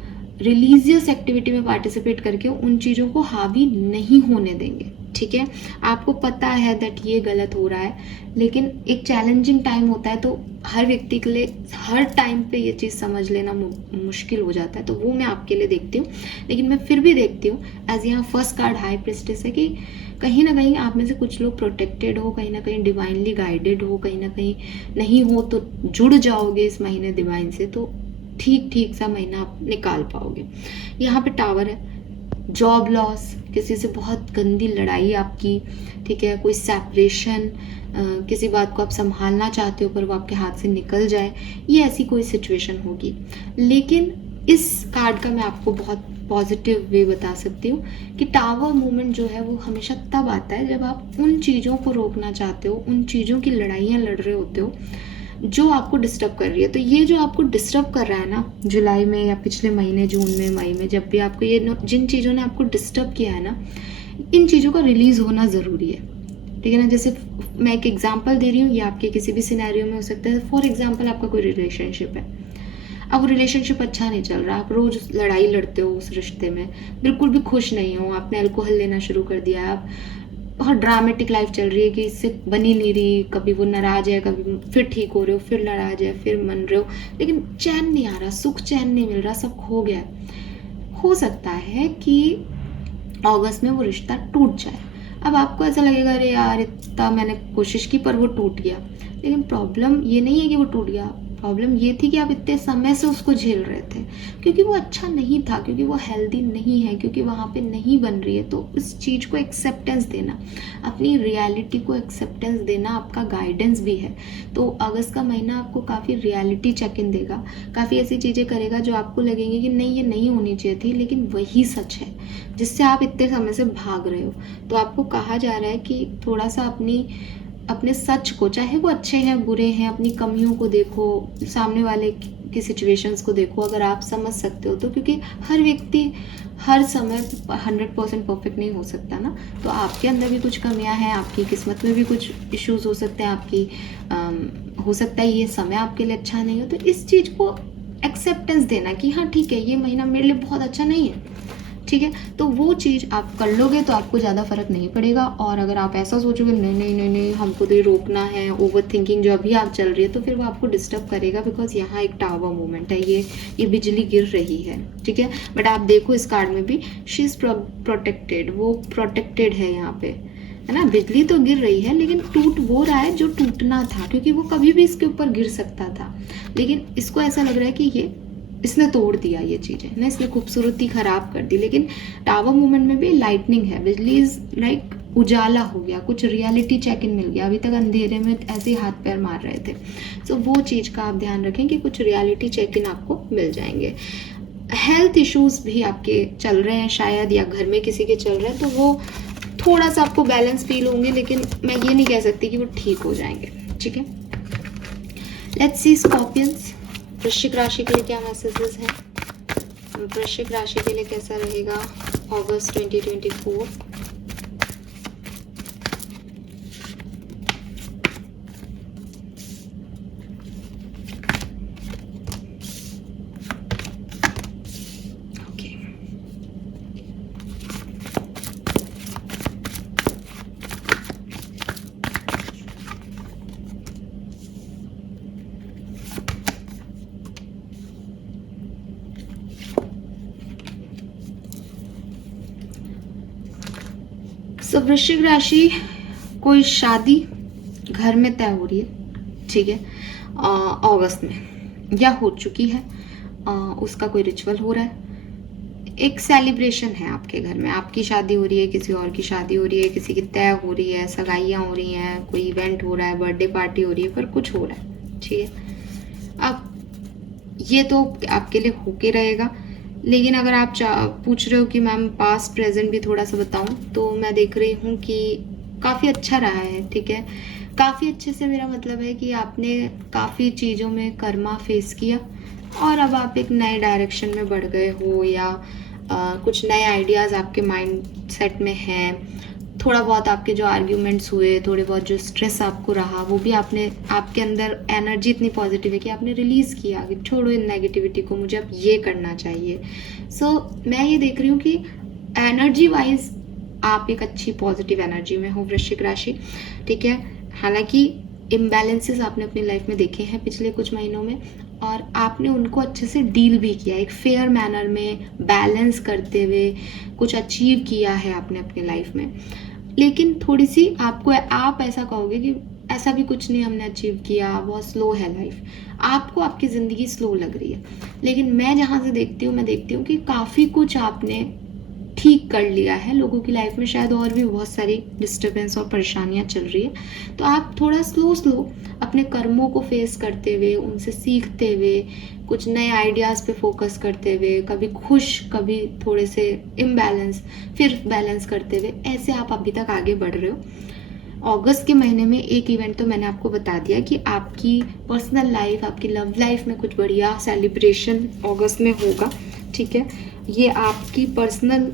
रिलीजियस एक्टिविटी में पार्टिसिपेट करके उन चीज़ों को हावी नहीं होने देंगे, ठीक है। आपको पता है दैट ये गलत हो रहा है, लेकिन एक चैलेंजिंग टाइम होता है तो हर व्यक्ति के लिए हर टाइम पे ये चीज़ समझ लेना मुश्किल हो जाता है, तो वो मैं आपके लिए देखती हूँ। लेकिन मैं फिर भी देखती हूँ एज यहाँ फर्स्ट कार्ड हाई प्रिस्टेस है कि कहीं ना कहीं आप में से कुछ लोग प्रोटेक्टेड हो, कहीं ना कहीं डिवाइनली गाइडेड हो, कहीं ना कहीं नहीं हो तो जुड़ जाओगे इस महीने डिवाइन से, तो ठीक सा महीना आप निकाल पाओगे। यहाँ पे टावर है, जॉब लॉस, किसी से बहुत गंदी लड़ाई आपकी, ठीक है, कोई सेपरेशन, किसी बात को आप संभालना चाहते हो पर वो आपके हाथ से निकल जाए, ये ऐसी कोई सिचुएशन होगी। लेकिन इस कार्ड का मैं आपको बहुत पॉजिटिव वे बता सकती हूँ कि टावर मूवमेंट जो है वो हमेशा तब आता है जब आप उन चीज़ों को रोकना चाहते हो, उन चीज़ों की लड़ाइयाँ लड़ रहे होते हो जो आपको डिस्टर्ब कर रही है। तो ये जो आपको डिस्टर्ब कर रहा है ना, जुलाई में या पिछले महीने जून में, मई में, जब भी आपको ये जिन चीज़ों ने आपको डिस्टर्ब किया है ना, इन चीज़ों का रिलीज़ होना ज़रूरी है, ठीक है ना। जैसे मैं एक एग्जांपल दे रही हूँ, ये आपके किसी भी सिनेरियो में हो सकता है। फॉर एग्जांपल, आपका कोई रिलेशनशिप है, अब रिलेशनशिप अच्छा नहीं चल रहा, आप रोज़ लड़ाई लड़ते हो उस रिश्ते में, बिल्कुल भी खुश नहीं हो, आपने अल्कोहल लेना शुरू कर दिया, आप बहुत ड्रामेटिक लाइफ चल रही है कि इससे बन ही नहीं रही, कभी वो नाराज है, कभी फिर ठीक हो रहे हो, फिर नाराज है, फिर मन रहे हो, लेकिन चैन नहीं आ रहा, सुख चैन नहीं मिल रहा, सब खो गया। हो सकता है कि अगस्त में वो रिश्ता टूट जाए। अब आपको ऐसा लगेगा, अरे यार इतना मैंने कोशिश की पर वो टूट गया, लेकिन प्रॉब्लम ये नहीं है कि वो टूट गया, प्रॉब्लम ये थी कि आप इतने समय से उसको झेल रहे थे, क्योंकि वो अच्छा नहीं था, क्योंकि वो हेल्दी नहीं है, क्योंकि वहाँ पे नहीं बन रही है। तो इस चीज़ को एक्सेप्टेंस देना, अपनी रियलिटी को एक्सेप्टेंस देना आपका गाइडेंस भी है। तो अगस्त का महीना आपको काफ़ी रियलिटी चेक इन देगा, काफ़ी ऐसी चीज़ें करेगा जो आपको लगेंगे कि नहीं ये नहीं होनी चाहिए थी, लेकिन वही सच है जिससे आप इतने समय से भाग रहे हो। तो आपको कहा जा रहा है कि थोड़ा सा अपने सच को, चाहे वो अच्छे हैं बुरे हैं, अपनी कमियों को देखो, सामने वाले की सिचुएशंस को देखो, अगर आप समझ सकते हो तो, क्योंकि हर व्यक्ति हर समय 100% परफेक्ट नहीं हो सकता ना। तो आपके अंदर भी कुछ कमियां हैं, आपकी किस्मत में भी कुछ इश्यूज हो सकते हैं, आपकी हो सकता है ये समय आपके लिए अच्छा नहीं हो। तो इस चीज़ को एक्सेप्टेंस देना कि हाँ ठीक है, ये महीना मेरे लिए बहुत अच्छा नहीं है, ठीक है, तो वो चीज़ आप कर लोगे तो आपको ज़्यादा फर्क नहीं पड़ेगा। और अगर आप ऐसा सोचोगे नहीं नहीं नहीं नहीं हमको तो ये रोकना है, ओवर थिंकिंग जो अभी आप चल रही है, तो फिर वो आपको डिस्टर्ब करेगा, बिकॉज यहाँ एक टावर मूवमेंट है, ये बिजली गिर रही है, ठीक है। बट आप देखो इस कार्ड में भी शी इज़ प्रोटेक्टेड, वो प्रोटेक्टेड है यहाँ पे, है ना। बिजली तो गिर रही है, लेकिन टूट वो रहा है जो टूटना था, क्योंकि वो कभी भी इसके ऊपर गिर सकता था, लेकिन इसको ऐसा लग रहा है कि इसने तोड़ दिया, ये चीज़ है ना, इसने खूबसूरती खराब कर दी। लेकिन टावर मूवमेंट में भी लाइटनिंग है, बिजली इज लाइक उजाला हो गया, कुछ रियलिटी चेक इन मिल गया, अभी तक अंधेरे में ऐसे ही हाथ पैर मार रहे थे। सो वो चीज़ का आप ध्यान रखें कि कुछ रियलिटी चेक इन आपको मिल जाएंगे। हेल्थ इश्यूज भी आपके चल रहे हैं शायद, या घर में किसी के चल रहे हैं, तो वो थोड़ा सा आपको बैलेंस फील होंगे, लेकिन मैं ये नहीं कह सकती कि वो ठीक हो जाएंगे, ठीक है। लेट्स सी स्कॉर्पियंस, वृश्चिक राशि के लिए क्या मैसेजेस हैं, वृश्चिक राशि के लिए कैसा रहेगा अगस्त 2024। सो वृश्चिक राशि, कोई शादी घर में तय हो रही है, ठीक है, अगस्त में या हो चुकी है, उसका कोई रिचुअल हो रहा है, एक सेलिब्रेशन है आपके घर में, आपकी शादी हो रही है, किसी और की शादी हो रही है, किसी की तय हो रही है, सगाइयाँ हो रही हैं, कोई इवेंट हो रहा है, बर्थडे पार्टी हो रही है, पर कुछ हो रहा है, ठीक है। अब ये तो आपके लिए होके रहेगा, लेकिन अगर आप पूछ रहे हो कि मैम पास्ट प्रेजेंट भी थोड़ा सा बताऊं, तो मैं देख रही हूँ कि काफ़ी अच्छा रहा है, ठीक है। काफ़ी अच्छे से मेरा मतलब है कि आपने काफ़ी चीज़ों में कर्मा फेस किया, और अब आप एक नए डायरेक्शन में बढ़ गए हो, या कुछ नए आइडियाज़ आपके माइंड सेट में हैं। थोड़ा बहुत आपके जो आर्ग्यूमेंट्स हुए, थोड़े बहुत जो स्ट्रेस आपको रहा, वो भी आपके अंदर एनर्जी इतनी पॉजिटिव है कि आपने रिलीज़ किया कि छोड़ो इन नेगेटिविटी को, मुझे अब ये करना चाहिए। सो मैं ये देख रही हूँ कि एनर्जी वाइज आप एक अच्छी पॉजिटिव एनर्जी में हो वृश्चिक राशि, ठीक है। हालांकि इम्बैलेंसेस आपने अपनी लाइफ में देखे हैं पिछले कुछ महीनों में, और आपने उनको अच्छे से डील भी किया, एक फेयर मैनर में बैलेंस करते हुए कुछ अचीव किया है आपने अपनी लाइफ में। लेकिन थोड़ी सी आप ऐसा कहोगे कि ऐसा भी कुछ नहीं हमने अचीव किया, बहुत स्लो है लाइफ, आपको आपकी ज़िंदगी स्लो लग रही है। लेकिन मैं जहाँ से देखती हूँ, मैं देखती हूँ कि काफ़ी कुछ आपने ठीक कर लिया है। लोगों की लाइफ में शायद और भी बहुत सारी डिस्टर्बेंस और परेशानियां चल रही है, तो आप थोड़ा स्लो अपने कर्मों को फेस करते हुए, उनसे सीखते हुए, कुछ नए आइडियाज़ पे फोकस करते हुए, कभी खुश कभी थोड़े से इम्बैलेंस, फिर बैलेंस करते हुए, ऐसे आप अभी तक आगे बढ़ रहे हो। अगस्त के महीने में एक इवेंट तो मैंने आपको बता दिया कि आपकी पर्सनल लाइफ, आपकी लव लाइफ में कुछ बढ़िया सेलिब्रेशन अगस्त में होगा, ठीक है। ये आपकी पर्सनल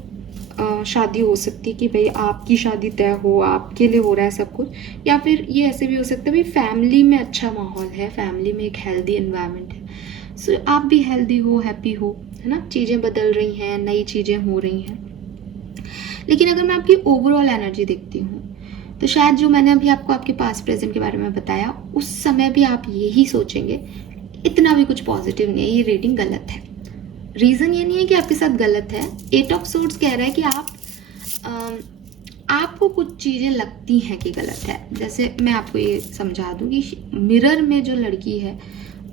शादी हो सकती है कि भाई आपकी शादी तय हो, आपके लिए हो रहा है सब कुछ, या फिर ये ऐसे भी हो सकता है भाई फैमिली में अच्छा माहौल है, फैमिली में एक हेल्दी एनवायरनमेंट है, सो आप भी हेल्दी हो, हैप्पी हो, है ना। चीज़ें बदल रही हैं, नई चीज़ें हो रही हैं। लेकिन अगर मैं आपकी ओवरऑल एनर्जी देखती हूँ तो शायद जो मैंने अभी आपको आपके पास्ट प्रेजेंट के बारे में बताया, उस समय भी आप यही सोचेंगे, इतना भी कुछ पॉजिटिव नहीं है, ये रीडिंग गलत है। रीज़न ये नहीं है कि आपके साथ गलत है, 8 ऑफ सोर्ड्स कह रहा है कि आपको कुछ चीज़ें लगती हैं कि गलत है। जैसे मैं आपको ये समझा दूँ कि मिरर में जो लड़की है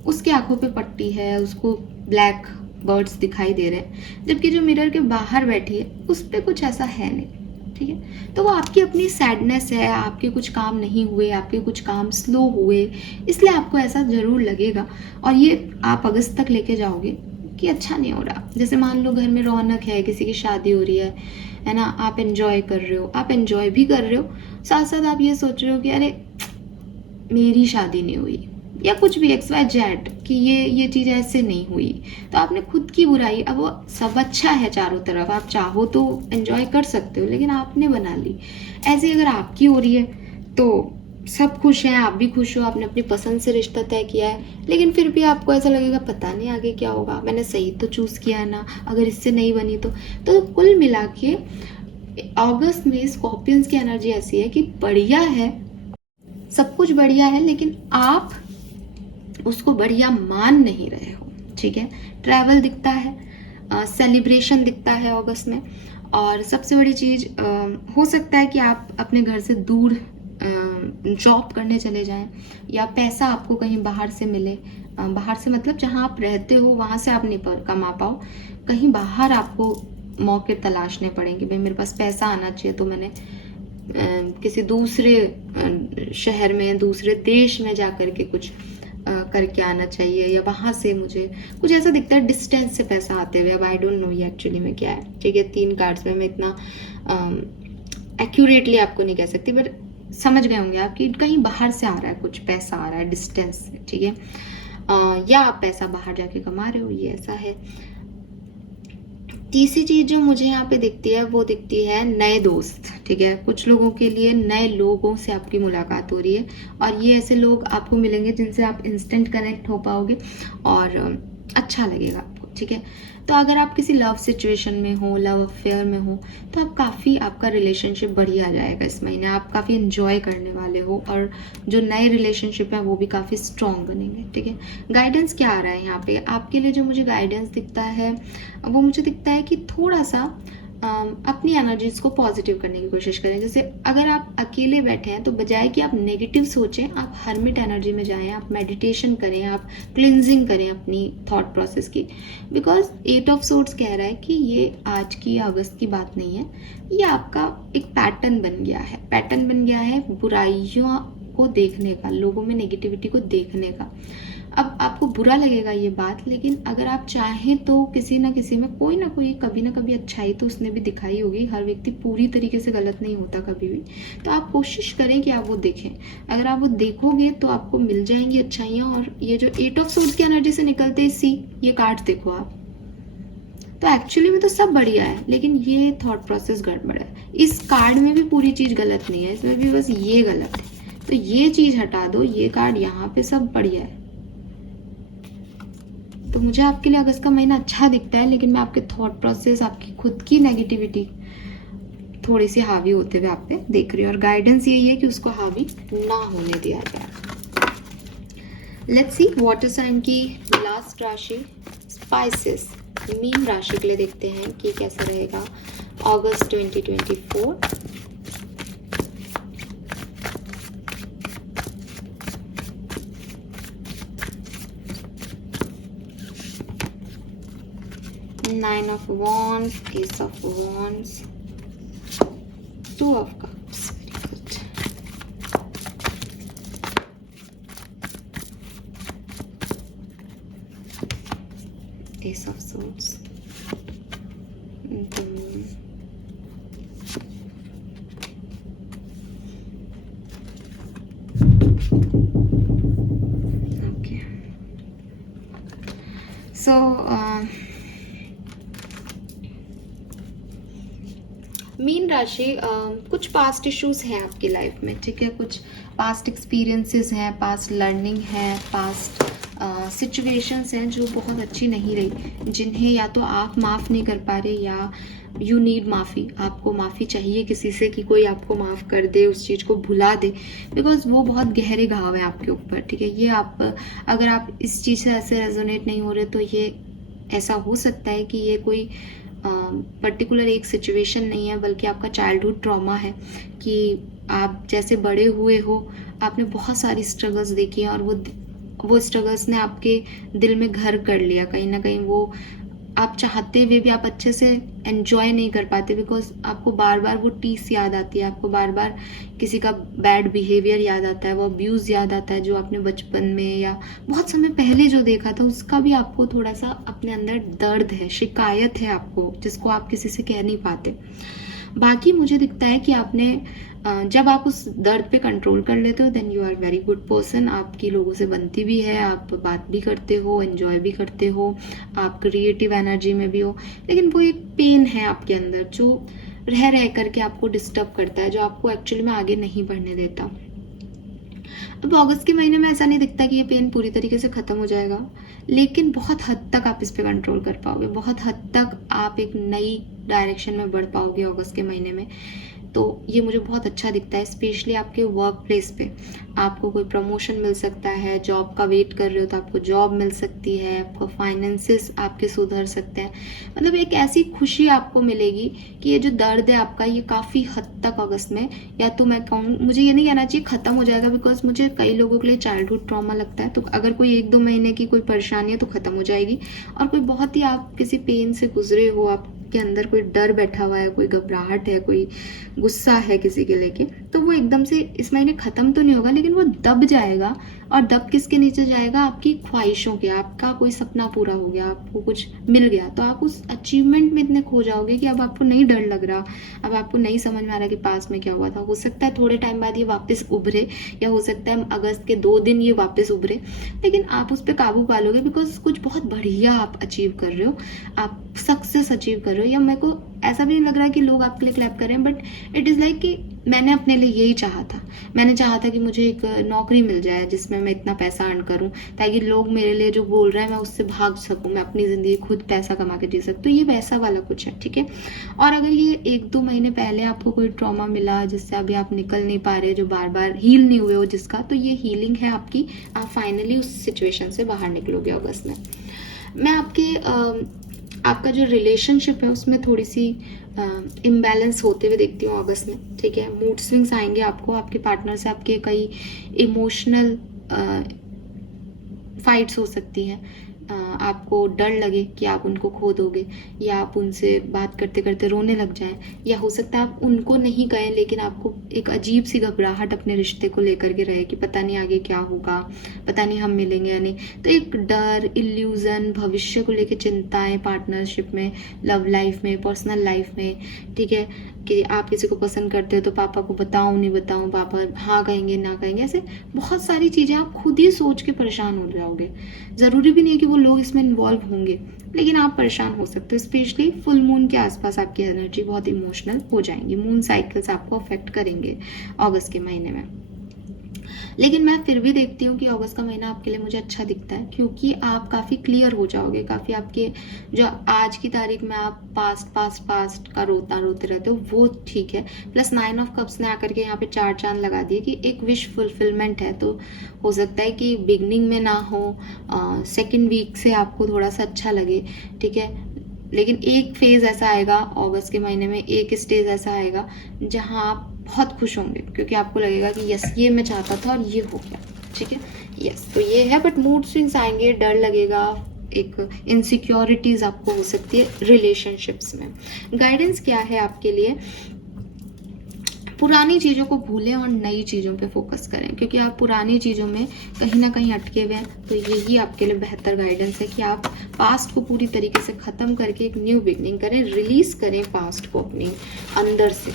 उसके आंखों पे पट्टी है, उसको ब्लैक बर्ड्स दिखाई दे रहे हैं, जबकि जो मिरर के बाहर बैठी है उस पर कुछ ऐसा है नहीं, ठीक है। तो वो आपकी अपनी सैडनेस है, आपके कुछ काम नहीं हुए, आपके कुछ काम स्लो हुए, इसलिए आपको ऐसा ज़रूर लगेगा। और ये आप अगस्त तक लेके जाओगे कि अच्छा नहीं हो रहा। जैसे मान लो घर में रौनक है, किसी की शादी हो रही है ना, आप एंजॉय कर रहे हो, आप एंजॉय भी कर रहे हो, साथ साथ आप ये सोच रहे हो कि अरे मेरी शादी नहीं हुई, या कुछ भी XYZ कि ये चीज़ ऐसे नहीं हुई, तो आपने खुद की बुराई, अब वो सब अच्छा है चारों तरफ, आप चाहो तो एंजॉय कर सकते हो, लेकिन आपने बना ली। ऐसे अगर आपकी हो रही है तो सब खुश हैं, आप भी खुश हो, आपने अपनी पसंद से रिश्ता तय किया है, लेकिन फिर भी आपको ऐसा लगेगा पता नहीं आगे क्या होगा, मैंने सही तो चूज़ किया है ना, अगर इससे नहीं बनी तो कुल मिला के अगस्त में स्कॉर्पियंस की एनर्जी ऐसी है कि बढ़िया है, सब कुछ बढ़िया है, लेकिन आप उसको बढ़िया मान नहीं रहे हो, ठीक है। ट्रैवल दिखता है, सेलिब्रेशन दिखता है अगस्त में, और सबसे बड़ी चीज़ हो सकता है कि आप अपने घर से दूर जॉब करने चले जाएं, या पैसा आपको कहीं बाहर से मिले, बाहर से मतलब जहां आप रहते हो वहां से आप नहीं कमा पाओ, कहीं बाहर आपको मौके तलाशने पड़ेंगे, भाई मेरे पास पैसा आना चाहिए, तो मैंने किसी दूसरे शहर में, दूसरे देश में जा कर के कुछ करके आना चाहिए, या वहाँ से मुझे कुछ ऐसा दिखता है डिस्टेंस से पैसा आते हुए। अब आई डोंट नो ये एक्चुअली में क्या है, ठीक है। 3 कार्ड्स में मैं इतना एक्यूरेटली आपको नहीं कह सकती, बट समझ गए होंगे आप कि कहीं बाहर से आ रहा है, कुछ पैसा आ रहा है डिस्टेंस से, ठीक है। या आप पैसा बाहर जाके कमा रहे हो, ये ऐसा है। तीसरी चीज जो मुझे यहाँ पे दिखती है वो दिखती है नए दोस्त, ठीक है। कुछ लोगों के लिए नए लोगों से आपकी मुलाकात हो रही है, और ये ऐसे लोग आपको मिलेंगे जिनसे आप इंस्टेंट कनेक्ट हो पाओगे और अच्छा लगेगा आपको, ठीक है। तो अगर आप किसी लव सिचुएशन में हो, लव अफेयर में हो, तो आप काफ़ी, आपका रिलेशनशिप बढ़िया जाएगा इस महीने, आप काफ़ी इंजॉय करने वाले हो, और जो नए रिलेशनशिप है वो भी काफ़ी स्ट्रॉन्ग बनेंगे, ठीक है। गाइडेंस क्या आ रहा है यहाँ पे आपके लिए? जो मुझे गाइडेंस दिखता है वो मुझे दिखता है कि थोड़ा सा अपनी एनर्जीज को पॉजिटिव करने की कोशिश करें। जैसे अगर आप अकेले बैठे हैं तो बजाय कि आप नेगेटिव सोचें, आप हर्मिट एनर्जी में जाएं, आप मेडिटेशन करें, आप क्लिनजिंग करें अपनी थॉट प्रोसेस की, बिकॉज 8 ऑफ सोर्ड्स कह रहा है कि ये आज की अगस्त की बात नहीं है, ये आपका एक पैटर्न बन गया है, पैटर्न बन गया है बुराइयों को देखने का, लोगों में नेगेटिविटी को देखने का। अब आपको बुरा लगेगा ये बात, लेकिन अगर आप चाहें तो किसी ना किसी में कोई ना कोई कभी ना कभी अच्छाई तो उसने भी दिखाई होगी। हर व्यक्ति पूरी तरीके से गलत नहीं होता कभी भी, तो आप कोशिश करें कि आप वो देखें। अगर आप वो देखोगे तो आपको मिल जाएंगी अच्छाइयाँ। और ये जो 8 ऑफ सोर्ड्स की एनर्जी से निकलते हैं, सी ये कार्ड देखो आप, तो एक्चुअली में तो सब बढ़िया है, लेकिन ये थॉट प्रोसेस गड़बड़ है। इस कार्ड में भी पूरी चीज गलत नहीं है, इसमें भी बस ये गलत है, तो ये चीज हटा दो, ये कार्ड यहाँ पे सब बढ़िया है। तो मुझे आपके लिए अगस्त का महीना अच्छा दिखता है, लेकिन मैं आपके थॉट प्रोसेस, आपकी खुद की नेगेटिविटी थोड़ी सी हावी होते हुए आप पे देख रही हूँ, और गाइडेंस यही है कि उसको हावी ना होने दिया जाए। लेट्स सी वाटर साइन की लास्ट राशि स्पाइसेस, मीन राशि के लिए देखते हैं कि कैसा रहेगा अगस्त 2024। Nine of Wands, Ace of Wands, Two of Cups. Very good. Ace of Swords. Mean राशि, कुछ पास्ट इश्यूज हैं आपकी लाइफ में, ठीक है, कुछ पास्ट एक्सपीरियंसेस हैं, पास्ट लर्निंग है, पास्ट सिचुएशंस हैं जो बहुत अच्छी नहीं रही, जिन्हें या तो आप माफ़ नहीं कर पा रहे या यू नीड माफ़ी, आपको माफ़ी चाहिए किसी से कि कोई आपको माफ़ कर दे, उस चीज़ को भुला दे, बिकॉज वो बहुत गहरे घाव है आपके ऊपर, ठीक है। ये आप, अगर आप इस चीज़ से ऐसे रेजोनेट नहीं हो रहे तो ये ऐसा हो सकता है कि ये कोई पर्टिकुलर एक सिचुएशन नहीं है, बल्कि आपका चाइल्डहुड ट्रॉमा है कि आप जैसे बड़े हुए हो आपने बहुत सारी स्ट्रगल्स देखी हैं और वो स्ट्रगल्स ने आपके दिल में घर कर लिया कहीं ना कहीं। वो आप चाहते हुए भी आप अच्छे से एंजॉय नहीं कर पाते, बिकॉज आपको बार बार वो टीस याद आती है, आपको बार बार किसी का बैड बिहेवियर याद आता है, वो अब्यूज़ याद आता है जो आपने बचपन में या बहुत समय पहले जो देखा था, उसका भी आपको थोड़ा सा अपने अंदर दर्द है, शिकायत है आपको, जिसको आप किसी से कह नहीं पाते। बाकी मुझे दिखता है कि आपने जब आप उस दर्द पे कंट्रोल कर लेते हो then you are very good person. आपकी लोगों से बनती भी है, आप बात भी करते हो, एंजॉय भी करते हो, आप क्रिएटिव एनर्जी में भी हो, लेकिन वो एक पेन है आपके अंदर जो रह करके आपको डिस्टर्ब करता है, जो आपको एक्चुअली में आगे नहीं बढ़ने देता। अब अगस्त के महीने में ऐसा नहीं दिखता कि ये पेन पूरी तरीके से ख़त्म हो जाएगा, लेकिन बहुत हद तक आप इस पर कंट्रोल कर पाओगे, बहुत हद तक आप एक नई डायरेक्शन में बढ़ पाओगे अगस्त के महीने में। तो ये मुझे बहुत अच्छा दिखता है, स्पेशली आपके वर्क प्लेस पे आपको कोई प्रमोशन मिल सकता है, जॉब का वेट कर रहे हो तो आपको जॉब मिल सकती है, आपको फाइनेंसेस आपके सुधर सकते हैं, मतलब एक ऐसी खुशी आपको मिलेगी कि ये जो दर्द है आपका ये काफ़ी हद तक अगस्त में, या तो मैं कहूँ, मुझे ये नहीं कहना चाहिए ख़त्म हो जाएगा, बिकॉज मुझे कई लोगों के लिए चाइल्डहुड ट्रॉमा लगता है, तो अगर कोई 1-2 महीने की कोई परेशानी है तो ख़त्म हो जाएगी। और कोई बहुत ही आप किसी पेन से गुजरे हो, आप के अंदर कोई डर बैठा हुआ है, कोई घबराहट है, कोई गुस्सा है किसी के लेके, तो वो एकदम से इस महीने खत्म तो नहीं होगा, लेकिन वो दब जाएगा। और दब किसके नीचे जाएगा? आपकी ख्वाहिशों के। आपका कोई सपना पूरा हो गया, आपको कुछ मिल गया, तो आप उस अचीवमेंट में इतने खो जाओगे कि अब आपको नहीं डर लग रहा, अब आपको नहीं समझ में आ रहा कि पास में क्या हुआ था। हो सकता है थोड़े टाइम बाद ये वापस उभरे, या हो सकता है अगस्त के 2 दिन ये वापस उभरे, लेकिन आप उस पर काबू पा लोगे, बिकॉज कुछ बहुत बढ़िया आप अचीव कर रहे हो, आप सक्सेस अचीव कर रहे हो। या मेरे को ऐसा भी नहीं लग रहा है कि लोग आपके लिए क्लैप कर रहे हैं, बट इट इज़ लाइक कि मैंने अपने लिए यही चाहा था, मैंने चाहा था कि मुझे एक नौकरी मिल जाए जिसमें मैं इतना पैसा अर्न करूं, ताकि लोग मेरे लिए जो बोल रहे हैं मैं उससे भाग सकूं, मैं अपनी ज़िंदगी खुद पैसा कमा के जी सकूं। तो ये वैसा वाला कुछ है, ठीक है। और अगर ये 1-2 महीने पहले आपको कोई ट्रॉमा मिला जिससे अभी आप निकल नहीं पा रहे, जो बार बार हील नहीं हुए हो जिसका, तो ये हीलिंग है आपकी, आप फाइनली उस सिचुएशन से बाहर निकलोगे अगस्त में। मैं आपका जो रिलेशनशिप है उसमें थोड़ी सी इम्बैलेंस होते हुए देखती हूँ अगस्त में, ठीक है। मूड स्विंग्स आएंगे आपको, आपके पार्टनर से आपके कई इमोशनल फाइट्स हो सकती हैं, आपको डर लगे कि आप उनको खो दोगे, या आप उनसे बात करते करते रोने लग जाएं, या हो सकता है आप उनको नहीं कहें लेकिन आपको एक अजीब सी घबराहट अपने रिश्ते को लेकर के रहे कि पता नहीं आगे क्या होगा, पता नहीं हम मिलेंगे या नहीं। तो एक डर, इल्यूजन, भविष्य को लेकर चिंताएं पार्टनरशिप में, लव लाइफ में, पर्सनल लाइफ में, ठीक है, कि आप किसी को पसंद करते हो तो पापा को बताऊं नहीं बताऊं, पापा हाँ कहेंगे ना कहेंगे, ऐसे बहुत सारी चीज़ें आप खुद ही सोच के परेशान हो जाओगे। ज़रूरी भी नहीं कि वो लोग इसमें इन्वॉल्व होंगे, लेकिन आप परेशान हो सकते हो। स्पेशली फुल मून के आसपास आपकी एनर्जी बहुत इमोशनल हो जाएंगी, मून साइकिल्स आपको अफेक्ट करेंगे अगस्त के महीने में। लेकिन मैं फिर भी देखती हूँ कि अगस्त का महीना आपके लिए मुझे अच्छा दिखता है, क्योंकि आप काफ़ी क्लियर हो जाओगे, काफ़ी आपके जो आज की तारीख में आप पास्ट का रोते रहते हो वो ठीक है। प्लस 9 ऑफ कप्स ने आकर के यहाँ पे 4 चांद लगा दिए कि एक विश फुलफिलमेंट है। तो हो सकता है कि बिगनिंग में ना हो, सेकेंड वीक से आपको थोड़ा सा अच्छा लगे, ठीक है, लेकिन एक फेज ऐसा आएगा अगस्त के महीने में, एक स्टेज ऐसा आएगा जहाँ आप बहुत खुश होंगे, क्योंकि आपको लगेगा कि यस ये मैं चाहता था और ये हो गया, ठीक है, यस। तो ये है, बट मूड स्विंग्स आएंगे, डर लगेगा, एक इनसिक्योरिटीज आपको हो सकती है रिलेशनशिप्स में। गाइडेंस क्या है आपके लिए? पुरानी चीज़ों को भूलें और नई चीज़ों पे फोकस करें, क्योंकि आप पुरानी चीज़ों में कहीं ना कहीं अटके हुए हैं। तो यही आपके लिए बेहतर गाइडेंस है कि आप पास्ट को पूरी तरीके से ख़त्म करके एक न्यू बिगनिंग करें, रिलीज करें पास्ट को अपने अंदर से,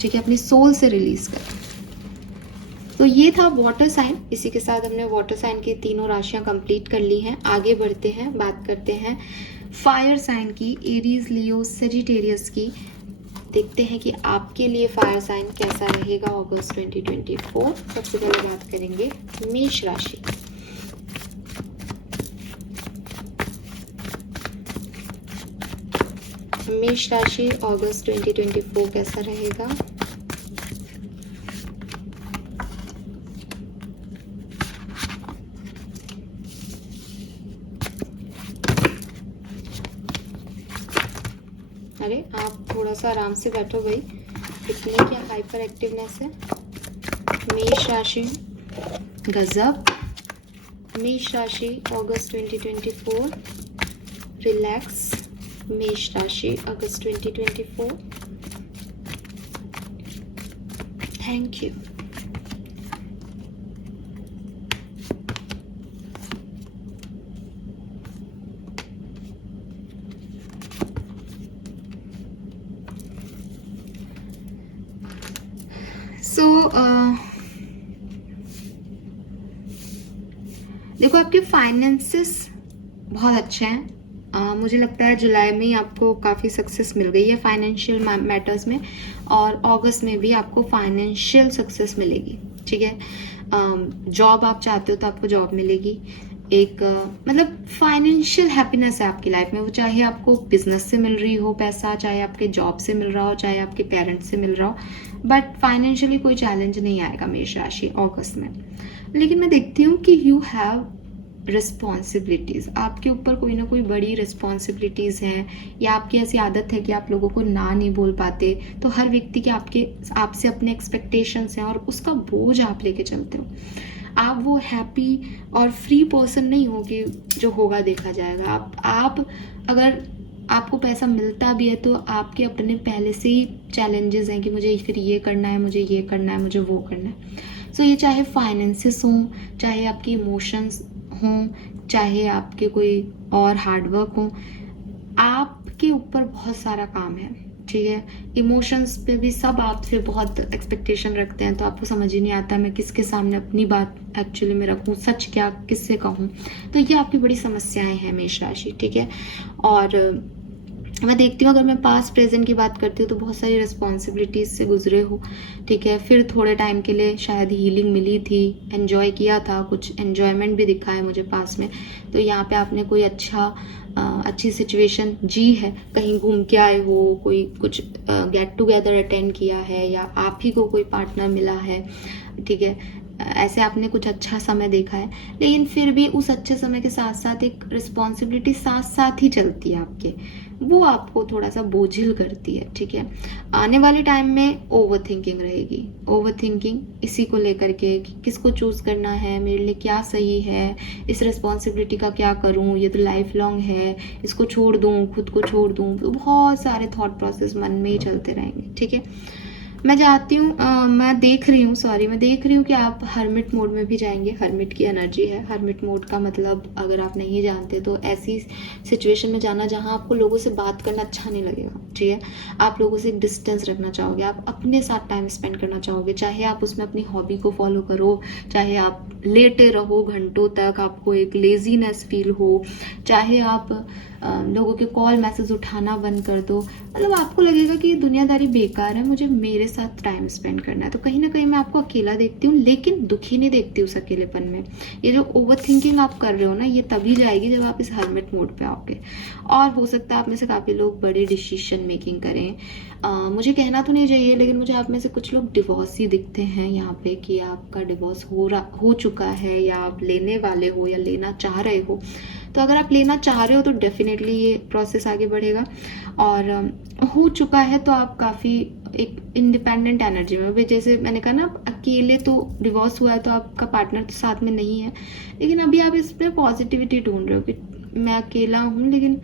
ठीक है, अपनी सोल से रिलीज करें। तो ये था वाटर साइन। इसी के साथ हमने वाटर साइन की 3 राशियां कंप्लीट कर ली हैं। आगे बढ़ते हैं, बात करते हैं फायर साइन की, एरीज, लियो, सेजिटेरियस की। देखते हैं कि आपके लिए फायर साइन कैसा रहेगा अगस्त 2024। सबसे पहले बात करेंगे मेष राशि। मेष राशि अगस्त 2024 कैसा रहेगा? अरे आप थोड़ा सा आराम से बैठो भाई, इतनी क्या हाइपर एक्टिवनेस है। मेष राशि गजब। मेष राशि अगस्त 2024 रिलैक्स। मेष राशि अगस्त 2024। Thank you. देखो आपके फाइनेंसेस बहुत अच्छे हैं। मुझे लगता है जुलाई में ही आपको काफ़ी सक्सेस मिल गई है फाइनेंशियल मैटर्स में, और अगस्त में भी आपको फाइनेंशियल सक्सेस मिलेगी। ठीक है, जॉब आप चाहते हो तो आपको जॉब मिलेगी। एक मतलब फाइनेंशियल हैप्पीनेस है आपकी लाइफ में, वो चाहे आपको बिजनेस से मिल रही हो पैसा, चाहे आपके जॉब से मिल रहा हो, चाहे आपके पेरेंट्स से मिल रहा हो, बट फाइनेंशियली कोई चैलेंज नहीं आएगा मेष राशि अगस्त में। लेकिन मैं देखती हूँ कि यू हैव रिस्पॉन्सिबिलिटीज़, आपके ऊपर कोई ना कोई बड़ी रिस्पॉन्सिबिलिटीज़ हैं, या आपकी ऐसी आदत है कि आप लोगों को ना नहीं बोल पाते, तो हर व्यक्ति के आपसे अपने एक्सपेक्टेशंस हैं और उसका बोझ आप लेके चलते हो। आप वो हैप्पी और फ्री पर्सन नहीं हो कि जो होगा देखा जाएगा। आप अगर आपको पैसा मिलता भी है तो आपके अपने पहले से ही चैलेंजेस हैं कि मुझे फिर ये करना है, मुझे ये करना है, मुझे वो करना है। सो ये चाहे फाइनेंसेस हों, चाहे आपकी इमोशंस हों, चाहे आपके कोई और हार्डवर्क हों, आपके ऊपर बहुत सारा काम है। ठीक है, इमोशंस पे भी सब आपसे बहुत एक्सपेक्टेशन रखते हैं, तो आपको समझ ही नहीं आता मैं किसके सामने अपनी बात एक्चुअली में रखूँ, सच क्या किससे कहूँ। तो ये आपकी बड़ी समस्याएं हैं मेष राशि। ठीक है, और मैं देखती हूँ अगर मैं पास्ट प्रेजेंट की बात करती हूँ तो बहुत सारी रिस्पॉन्सिबिलिटीज से गुजरे हो। ठीक है, फिर थोड़े टाइम के लिए शायद हीलिंग मिली थी, एन्जॉय किया था, कुछ एन्जॉयमेंट भी दिखा है मुझे पास में। तो यहाँ पे आपने कोई अच्छी सिचुएशन जी है, कहीं घूम के आए हो, कोई कुछ गेट टुगेदर अटेंड किया है, या आप ही को कोई पार्टनर मिला है। ठीक है, ऐसे आपने कुछ अच्छा समय देखा है, लेकिन फिर भी उस अच्छे समय के साथ साथ एक रिस्पॉन्सिबिलिटी साथ साथ ही चलती है आपके, वो आपको थोड़ा सा बोझिल करती है। ठीक है, आने वाले टाइम में ओवर थिंकिंग रहेगी, ओवर थिंकिंग इसी को लेकर के कि किसको चूज करना है, मेरे लिए क्या सही है, इस रिस्पॉन्सिबिलिटी का क्या करूं, ये तो लाइफ लॉन्ग है, इसको छोड़ दूं, खुद को छोड़ दूं, तो बहुत सारे थॉट प्रोसेस मन में ही चलते रहेंगे। ठीक है, मैं देख रही हूँ कि आप हर्मिट मोड में भी जाएंगे। हर्मिट की एनर्जी है। हर्मिट मोड का मतलब अगर आप नहीं जानते तो ऐसी सिचुएशन में जाना जहाँ आपको लोगों से बात करना अच्छा नहीं लगेगा। ठीक है, आप लोगों से एक डिस्टेंस रखना चाहोगे, आप अपने साथ टाइम स्पेंड करना चाहोगे, चाहे आप उसमें अपनी हॉबी को फॉलो करो, चाहे आप लेटे रहो घंटों तक, आपको एक लेजीनेस फील हो, चाहे आप लोगों के कॉल मैसेज उठाना बंद कर दो, मतलब आपको लगेगा कि ये दुनियादारी बेकार है, मुझे मेरे साथ टाइम स्पेंड करना है। तो कहीं ना कहीं मैं आपको अकेला देखती हूँ, लेकिन दुखी नहीं देखती उस अकेलेपन में। ये जो ओवर थिंकिंग आप कर रहे हो ना, ये तभी जाएगी जब आप इस हर्मिट मोड पे आओगे। और हो सकता है आप में से काफ़ी लोग बड़े डिसीजन मेकिंग करें। मुझे कहना तो नहीं चाहिए, लेकिन मुझे आप में से कुछ लोग डिवोर्स ही दिखते हैं यहाँ पे, कि आपका डिवोर्स हो चुका है, या आप लेने वाले हो, या लेना चाह रहे हो। तो अगर आप लेना चाह रहे हो तो डेफिनेटली ये प्रोसेस आगे बढ़ेगा, और हो चुका है तो आप काफ़ी एक इंडिपेंडेंट एनर्जी में, जैसे मैंने कहा ना, अकेले तो डिवोर्स हुआ है तो आपका पार्टनर तो साथ में नहीं है, लेकिन अभी आप इसमें पॉजिटिविटी ढूंढ रहे हो कि मैं अकेला हूँ, लेकिन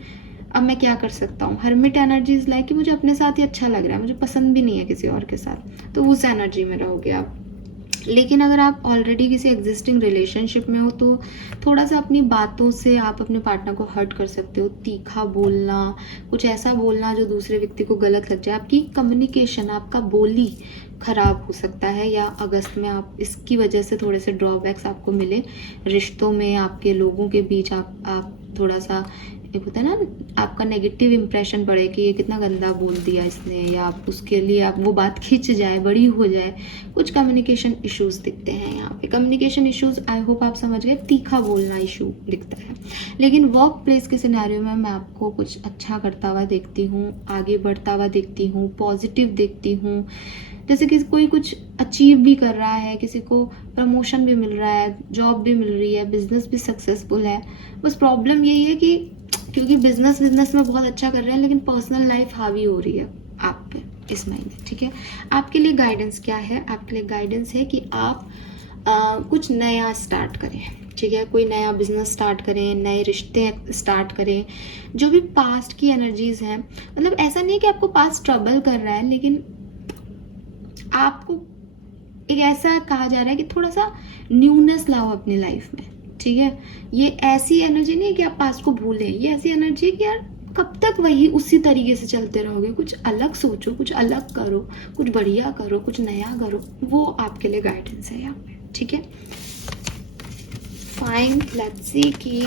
अब मैं क्या कर सकता हूँ। हर्मिट एनर्जी इज लाइक कि मुझे अपने साथ ही अच्छा लग रहा है, मुझे पसंद भी नहीं है किसी और के साथ, तो उस एनर्जी में रहोगे आप। लेकिन अगर आप ऑलरेडी किसी एग्जिस्टिंग रिलेशनशिप में हो तो थोड़ा सा अपनी बातों से आप अपने पार्टनर को हर्ट कर सकते हो। तीखा बोलना, कुछ ऐसा बोलना जो दूसरे व्यक्ति को गलत लग जाए, आपकी कम्युनिकेशन, आपका बोली खराब हो सकता है, या अगस्त में आप इसकी वजह से थोड़े से ड्रॉबैक्स आपको मिले रिश्तों में, आपके लोगों के बीच आप थोड़ा सा एक होता है ना आपका नेगेटिव इंप्रेशन पड़े कि ये कितना गंदा बोल दिया इसने, या आप उसके लिए आप वो बात खिंच जाए, बड़ी हो जाए। कुछ कम्युनिकेशन इश्यूज दिखते हैं यहाँ पे। कम्युनिकेशन इश्यूज आई होप आप समझ गए, तीखा बोलना इशू दिखता है। लेकिन वर्क प्लेस के सिनेरियो में मैं आपको कुछ अच्छा करता हुआ देखती हूँ, आगे बढ़ता हुआ देखती हूँ, पॉजिटिव देखती हूँ। जैसे कि कोई कुछ अचीव भी कर रहा है, किसी को प्रमोशन भी मिल रहा है, जॉब भी मिल रही है, बिजनेस भी सक्सेसफुल है। बस प्रॉब्लम यही है कि क्योंकि बिजनेस में बहुत अच्छा कर रहे हैं, लेकिन पर्सनल लाइफ हावी हो रही है आप पे इस महीने। ठीक है, आपके लिए गाइडेंस क्या है? आपके लिए गाइडेंस है कि आप कुछ नया स्टार्ट करें। ठीक है, कोई नया बिजनेस स्टार्ट करें, नए रिश्ते स्टार्ट करें। जो भी पास्ट की एनर्जीज हैं, मतलब ऐसा नहीं है कि आपको पास्ट ट्रबल कर रहा है, लेकिन आपको एक ऐसा कहा जा रहा है कि थोड़ा सा न्यूनेस लाओ अपनी लाइफ में। ठीक है, ये ऐसी एनर्जी नहीं है कि आप पास्ट को भूलें, ये ऐसी एनर्जी है कि यार कब तक वही उसी तरीके से चलते रहोगे। कुछ अलग सोचो, कुछ अलग करो, कुछ बढ़िया करो, कुछ नया करो। वो आपके लिए गाइडेंस है यहाँ पे। ठीक है, फाइन, लेट्स सी कि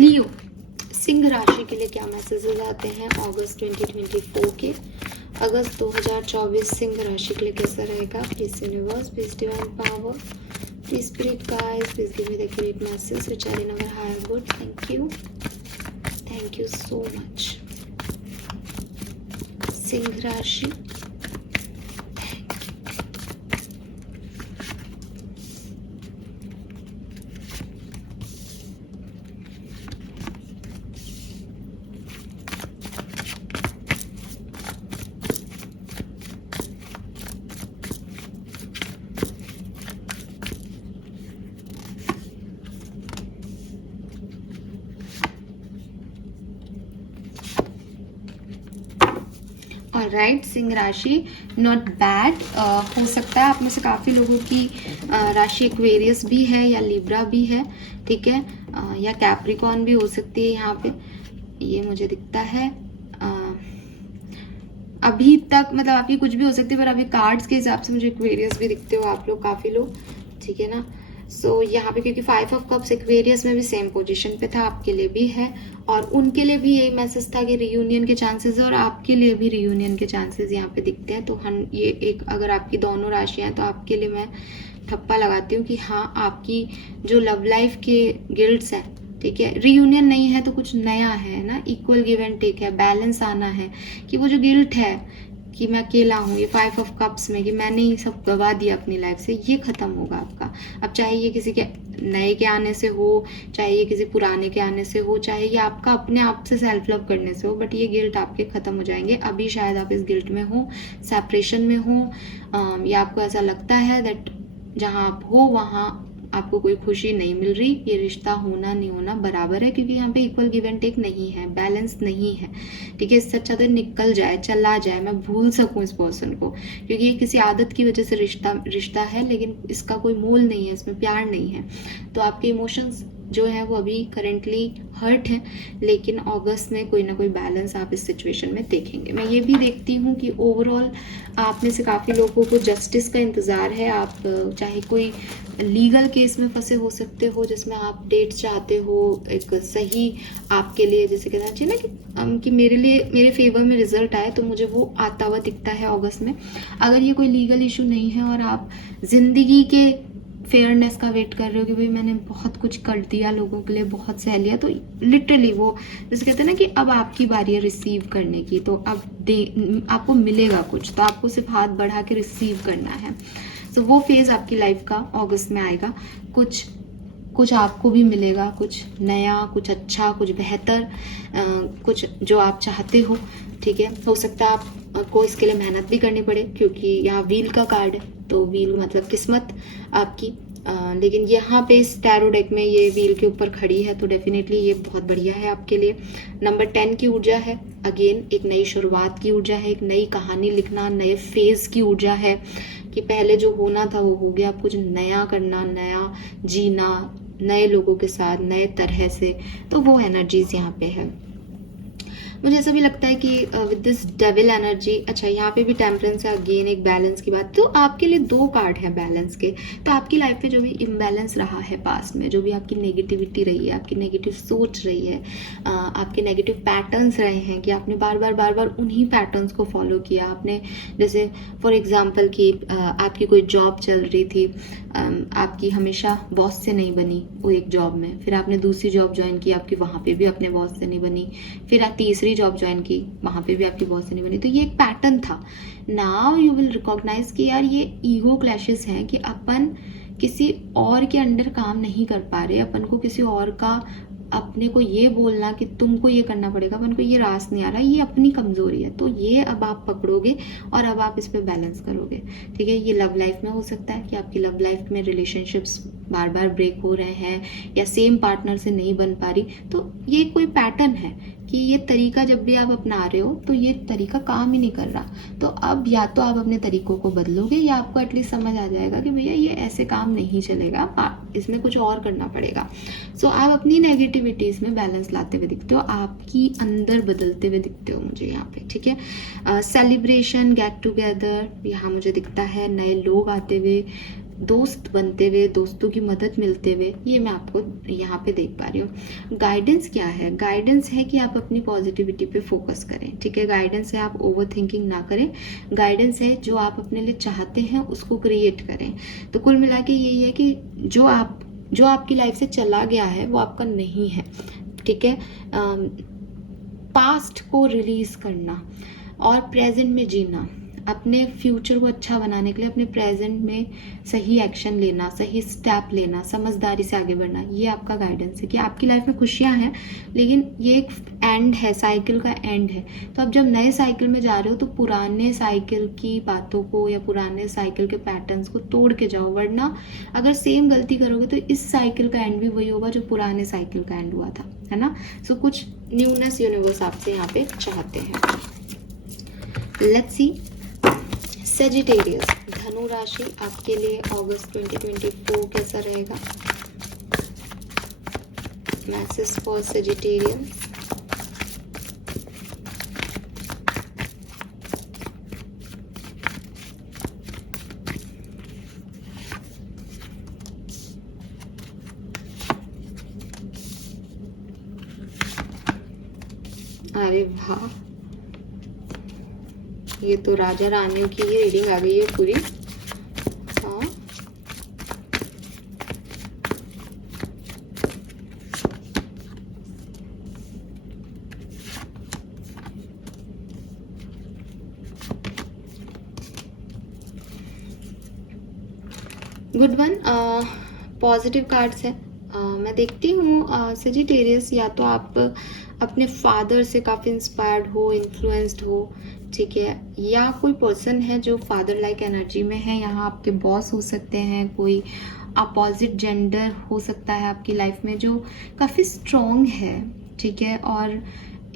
लियो सिंह राशि के लिए क्या मैसेजेस आते हैं अगस्त 2024 के। अगस्त 2024 सिंह राशि के लिए कैसा रहेगा? Please universe, please divine power, please spirit guides, please give me the great message which are in our higher good. Thank you so much. सिंह राशि, राइट, सिंह राशि नॉट बैड। हो सकता है आप में से काफ़ी लोगों की राशि एक्वेरियस भी है या लिब्रा भी है। ठीक है, या कैप्रिकॉर्न भी हो सकती है यहाँ पे, ये मुझे दिखता है। अभी तक मतलब आपकी कुछ भी हो सकती है, पर अभी कार्ड्स के हिसाब से मुझे एक्वेरियस भी दिखते हो आप लोग, काफ़ी लोग। ठीक है ना, सो यहाँ पे क्योंकि 5 ऑफ कप्स एक्वेरियस में भी सेम पोजीशन पे था, आपके लिए भी है, और उनके लिए भी यही मैसेज था कि रियूनियन के चांसेस है, और आपके लिए भी रियूनियन के चांसेस यहाँ पे दिखते हैं। तो हम ये एक, अगर आपकी दोनों राशियां हैं तो आपके लिए मैं ठप्पा लगाती हूँ कि हाँ, आपकी जो लव लाइफ के गिल्ड्स हैं, ठीक है, रियूनियन नहीं है तो कुछ नया है ना, इक्वल गिव एंड टेक है, बैलेंस आना है, कि वो जो गिल्ट है कि मैं अकेला हूँ, ये 5 ऑफ कप्स में कि मैंने ये सब गवा दिया अपनी लाइफ से, ये खत्म होगा आपका। अब चाहे ये किसी के नए के आने से हो, चाहे ये किसी पुराने के आने से हो, चाहे ये आपका अपने आप से सेल्फ लव करने से हो, बट ये गिल्ट आपके खत्म हो जाएंगे। अभी शायद आप इस गिल्ट में हो, सेपरेशन में हो, या आपको ऐसा लगता है दैट जहाँ आप हो वहाँ आपको कोई खुशी नहीं मिल रही। ये रिश्ता होना नहीं होना बराबर है, क्योंकि यहाँ पे इक्वल गिव एंड टेक नहीं है, बैलेंस नहीं है। ठीक है, इससे अच्छा तो निकल जाए, चला जाए, मैं भूल सकूं इस पर्सन को, क्योंकि ये किसी आदत की वजह से रिश्ता है, लेकिन इसका कोई मोल नहीं है, इसमें प्यार नहीं है। तो आपके इमोशंस जो है वो अभी करेंटली हर्ट है, लेकिन अगस्त में कोई ना कोई बैलेंस आप इस सिचुएशन में देखेंगे। मैं ये भी देखती हूँ कि ओवरऑल आप में से काफ़ी लोगों को जस्टिस का इंतज़ार है। आप चाहे कोई लीगल केस में फंसे हो सकते हो, जिसमें आप डेट चाहते हो एक सही आपके लिए, जैसे कहना चाहिए ना कि मेरे लिए मेरे फेवर में रिजल्ट आए, तो मुझे वो आता हुआ दिखता है अगस्त में। अगर ये कोई लीगल इशू नहीं है और आप जिंदगी के फेयरनेस का वेट कर रहे हो कि भाई मैंने बहुत कुछ कर दिया लोगों के लिए, बहुत सह लिया, तो लिटरली वो जैसे कहते हैं ना कि अब आपकी बारी है रिसीव करने की, तो अब आपको मिलेगा कुछ, तो आपको सिर्फ हाथ बढ़ा के रिसीव करना है। तो वो फेज आपकी लाइफ का अगस्त में आएगा। कुछ आपको भी मिलेगा, कुछ नया, कुछ अच्छा, कुछ बेहतर, कुछ जो आप चाहते हो। ठीक है, हो सकता है आपको इसके लिए मेहनत भी करनी पड़े, क्योंकि यहाँ व्हील का कार्ड है, तो व्हील मतलब किस्मत आपकी। लेकिन यहाँ पे इस टैरो डेक में ये व्हील के ऊपर खड़ी है, तो डेफिनेटली ये बहुत बढ़िया है आपके लिए। नंबर 10 की ऊर्जा है, अगेन एक नई शुरुआत की ऊर्जा है, एक नई कहानी लिखना, नए फेज की ऊर्जा है, कि पहले जो होना था वो हो गया, कुछ नया करना, नया जीना, नए लोगों के साथ, नए तरह से, तो वो एनर्जीज यहाँ पे है। मुझे ऐसा भी लगता है कि विद दिस डेविल एनर्जी, अच्छा यहाँ पे भी टेम्परेंस है, अगेन एक बैलेंस की बात। तो आपके लिए 2 कार्ड है बैलेंस के। तो आपकी लाइफ में जो भी इम्बैलेंस रहा है पास्ट में, जो भी आपकी नेगेटिविटी रही है, आपकी नेगेटिव सोच रही है, आपके नेगेटिव पैटर्न्स रहे हैं कि आपने बार बार उन्हीं पैटर्न्स को फॉलो किया। आपने जैसे फॉर एग्जाम्पल कि आपकी कोई जॉब चल रही थी, आपकी हमेशा बॉस से नहीं बनी वो एक जॉब में, फिर आपने दूसरी जॉब ज्वाइन की, आपकी वहाँ पे भी अपने बॉस से नहीं बनी, फिर आप तीसरी जॉब ज्वाइन की, वहाँ पे भी आपकी बॉस से नहीं बनी। तो ये एक पैटर्न था। नाउ यू विल रिकॉग्नाइज कि यार ये ईगो क्लैशेस हैं कि अपन किसी और के अंडर काम नहीं कर पा रहे, अपन को किसी और का अपने को ये बोलना कि तुमको ये करना पड़ेगा, अपन को ये रास नहीं आ रहा, ये अपनी कमजोरी है। तो ये अब आप पकड़ोगे और अब आप इस पे बैलेंस करोगे। ठीक है, ये लव लाइफ में हो सकता है कि आपकी लव लाइफ में रिलेशनशिप्स बार बार ब्रेक हो रहे हैं या सेम पार्टनर से नहीं बन पा रही। तो ये कोई पैटर्न है कि ये तरीका जब भी आप अपना रहे हो तो ये तरीका काम ही नहीं कर रहा। तो अब या तो आप अपने तरीकों को बदलोगे या आपको एटलीस्ट समझ आ जाएगा कि भैया ये ऐसे काम नहीं चलेगा, इसमें कुछ और करना पड़ेगा। सो आप अपनी नेगेटिविटीज़ में बैलेंस लाते हुए दिखते हो, आपकी अंदर बदलते हुए दिखते हो मुझे यहाँ पे। ठीक है, सेलिब्रेशन, गेट टुगेदर यहाँ मुझे दिखता है, नए लोग आते हुए, दोस्त बनते हुए, दोस्तों की मदद मिलते हुए, ये मैं आपको यहाँ पे देख पा रही हूँ। गाइडेंस क्या है? गाइडेंस है कि आप अपनी पॉजिटिविटी पे फोकस करें। ठीक है, गाइडेंस है आप ओवर थिंकिंग ना करें। गाइडेंस है जो आप अपने लिए चाहते हैं उसको क्रिएट करें। तो कुल मिला के यही है कि जो आपकी लाइफ से चला गया है वो आपका नहीं है। ठीक है, पास्ट को रिलीज करना और प्रेजेंट में जीना, अपने फ्यूचर को अच्छा बनाने के लिए अपने प्रेजेंट में सही एक्शन लेना, सही स्टेप लेना, समझदारी से आगे बढ़ना, ये आपका गाइडेंस है कि आपकी लाइफ में खुशियां हैं लेकिन ये एक एंड है, साइकिल का एंड है। तो अब जब नए साइकिल में जा रहे हो तो पुराने साइकिल की बातों को या पुराने साइकिल के पैटर्न्स को तोड़ के जाओ, वरना अगर सेम गलती करोगे तो इस साइकिल का एंड भी वही होगा जो पुराने साइकिल का एंड हुआ था, है ना। सो कुछ न्यूनेस यूनिवर्स आपसे यहाँ पे चाहते हैं। लेट्स सी सेजिटेरियस, धनु राशि आपके लिए अगस्त 2024 कैसा रहेगा? Message for Sagittarians. अरे वाह, ये तो राजा रानियों की ही रीडिंग आ गई है पूरी। हाँ, गुड वन, पॉजिटिव कार्ड्स है। मैं देखती हूँ सेजिटेरियस, या तो आप अपने फादर से काफ़ी इंस्पायर्ड हो, इन्फ्लुएंस्ड हो, ठीक है, या कोई पर्सन है जो फादर लाइक एनर्जी में है। यहाँ आपके बॉस हो सकते हैं, कोई अपोजिट जेंडर हो सकता है आपकी लाइफ में जो काफ़ी स्ट्रॉन्ग है, ठीक है, और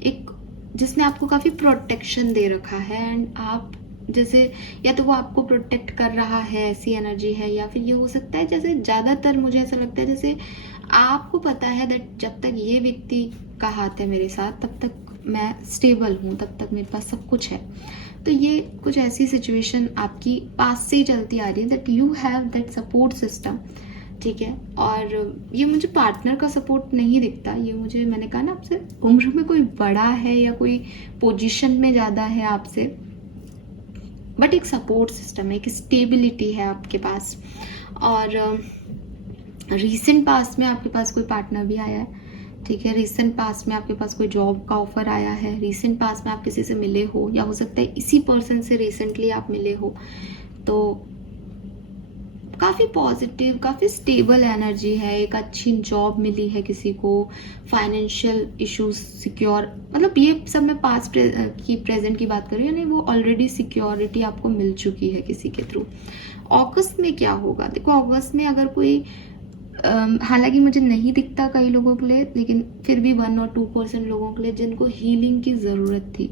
एक जिसने आपको काफ़ी प्रोटेक्शन दे रखा है एंड आप जैसे, या तो वो आपको प्रोटेक्ट कर रहा है, ऐसी एनर्जी है, या फिर ये हो सकता है जैसे ज़्यादातर मुझे ऐसा लगता है जैसे आपको पता है दैट जब तक ये व्यक्ति का हाथ है मेरे साथ तब तक मैं स्टेबल हूँ, तब तक मेरे पास सब कुछ है। तो ये कुछ ऐसी सिचुएशन आपकी पास से ही चलती आ रही है that you have that support system, ठीक है। और ये मुझे पार्टनर का सपोर्ट नहीं दिखता, ये मुझे, मैंने कहा ना आपसे, उम्र में कोई बड़ा है या कोई पोजीशन में ज़्यादा है आपसे, बट एक सपोर्ट सिस्टम है, एक स्टेबिलिटी है आपके पास। और रीसेंट पास्ट में आपके पास कोई पार्टनर भी आया है, ठीक है, रीसेंट पास्ट में आपके पास कोई जॉब का ऑफर आया है, रीसेंट पास्ट में आप किसी से मिले हो, या हो सकता है इसी पर्सन से रिसेंटली आप मिले हो। तो काफ़ी पॉजिटिव, काफ़ी स्टेबल एनर्जी है, एक अच्छी जॉब मिली है किसी को, फाइनेंशियल इश्यूज सिक्योर, मतलब ये सब मैं पास्ट की प्रेजेंट की बात कर रही हूँ, यानी वो ऑलरेडी सिक्योरिटी आपको मिल चुकी है किसी के थ्रू। अगस्त में क्या होगा? देखो अगस्त में अगर कोई हालांकि मुझे नहीं दिखता कई लोगों के लिए, लेकिन फिर भी 1 और 2% लोगों के लिए जिनको हीलिंग की ज़रूरत थी,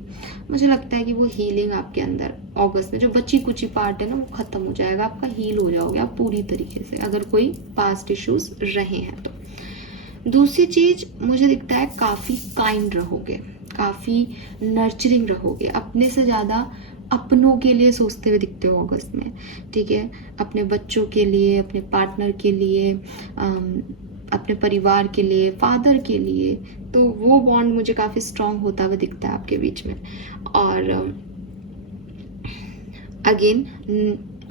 मुझे लगता है कि वो हीलिंग आपके अंदर अगस्त में, जो बची कुची पार्ट है ना, वो ख़त्म हो जाएगा, आपका हील हो जाओगे आप पूरी तरीके से, अगर कोई पास्ट इश्यूज रहे हैं तो। दूसरी चीज़ मुझे दिखता है काफ़ी काइंड रहोगे, काफ़ी नर्चरिंग रहोगे, अपने से ज़्यादा अपनों के लिए सोचते हुए दिखते हो अगस्त में, ठीक है। अपने बच्चों के लिए, अपने पार्टनर के लिए, अपने परिवार के लिए, फादर के लिए, तो वो बॉन्ड मुझे काफ़ी स्ट्रांग होता हुआ दिखता है आपके बीच में। और अगेन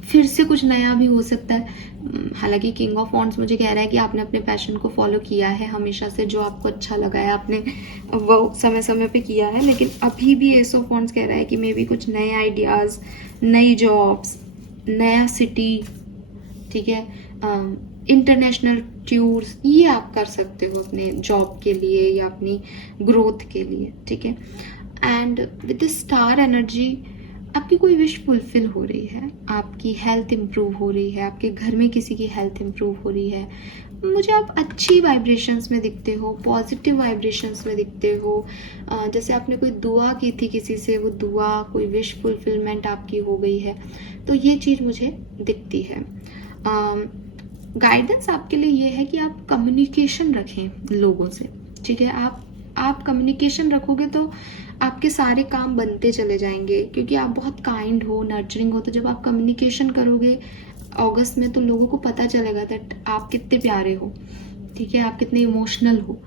फिर से कुछ नया भी हो सकता है। हालांकि किंग ऑफ वॉन्ड्स मुझे कह रहा है कि आपने अपने पैशन को फॉलो किया है हमेशा से, जो आपको अच्छा लगा है आपने वो समय समय पे किया है, लेकिन अभी भी एस ऑफ वॉन्ड्स कह रहा है कि मे बी कुछ नए आइडियाज़, नई जॉब्स, नया सिटी, ठीक है, इंटरनेशनल टूर्स, ये आप कर सकते हो अपने जॉब के लिए या अपनी ग्रोथ के लिए, ठीक है। And with the star energy आपकी कोई विश फुलफिल हो रही है, आपकी हेल्थ इम्प्रूव हो रही है, आपके घर में किसी की हेल्थ इम्प्रूव हो रही है, मुझे आप अच्छी वाइब्रेशंस में दिखते हो, पॉजिटिव वाइब्रेशंस में दिखते हो। जैसे आपने कोई दुआ की थी किसी से, वो दुआ, कोई विश फुलफिलमेंट आपकी हो गई है, तो ये चीज़ मुझे दिखती है। गाइडेंस आपके लिए ये है कि आप कम्युनिकेशन रखें लोगों से, ठीक है। आप कम्युनिकेशन रखोगे तो आपके सारे काम बनते चले जाएंगे, क्योंकि आप बहुत काइंड हो, नर्चरिंग हो, तो जब आप कम्युनिकेशन करोगे अगस्त में तो लोगों को पता चलेगा दैट आप कितने प्यारे हो, ठीक है, आप कितने इमोशनल हो।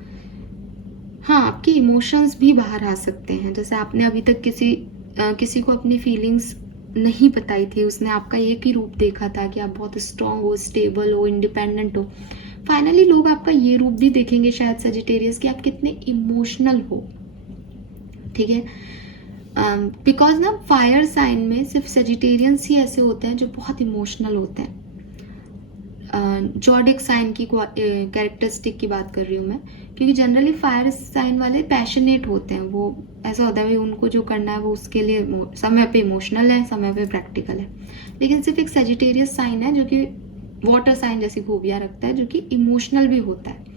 हाँ, आपके इमोशंस भी बाहर आ सकते हैं, जैसे आपने अभी तक किसी को अपनी फीलिंग्स नहीं बताई थी, उसने आपका एक ही रूप देखा था कि आप बहुत स्ट्रांग हो, स्टेबल हो, इंडिपेंडेंट हो। फाइनली लोग आपका ये रूप भी देखेंगे शायद सजिटेरियस, कि आप कितने इमोशनल हो, ठीक है। बिकॉज ना फायर साइन में सिर्फ सजिटेरियंस ही ऐसे होते हैं जो बहुत इमोशनल होते हैं। जॉडिक साइन की कैरेक्टरिस्टिक की बात कर रही हूँ मैं, क्योंकि जनरली फायर साइन वाले पैशनेट होते हैं, वो ऐसा होता है भाई उनको जो करना है वो उसके लिए समय पे इमोशनल है, समय पे प्रैक्टिकल है। लेकिन सिर्फ एक सजिटेरियस साइन है जो कि वाटर साइन जैसी खूबियाँ रखता है, जो कि इमोशनल भी होता है,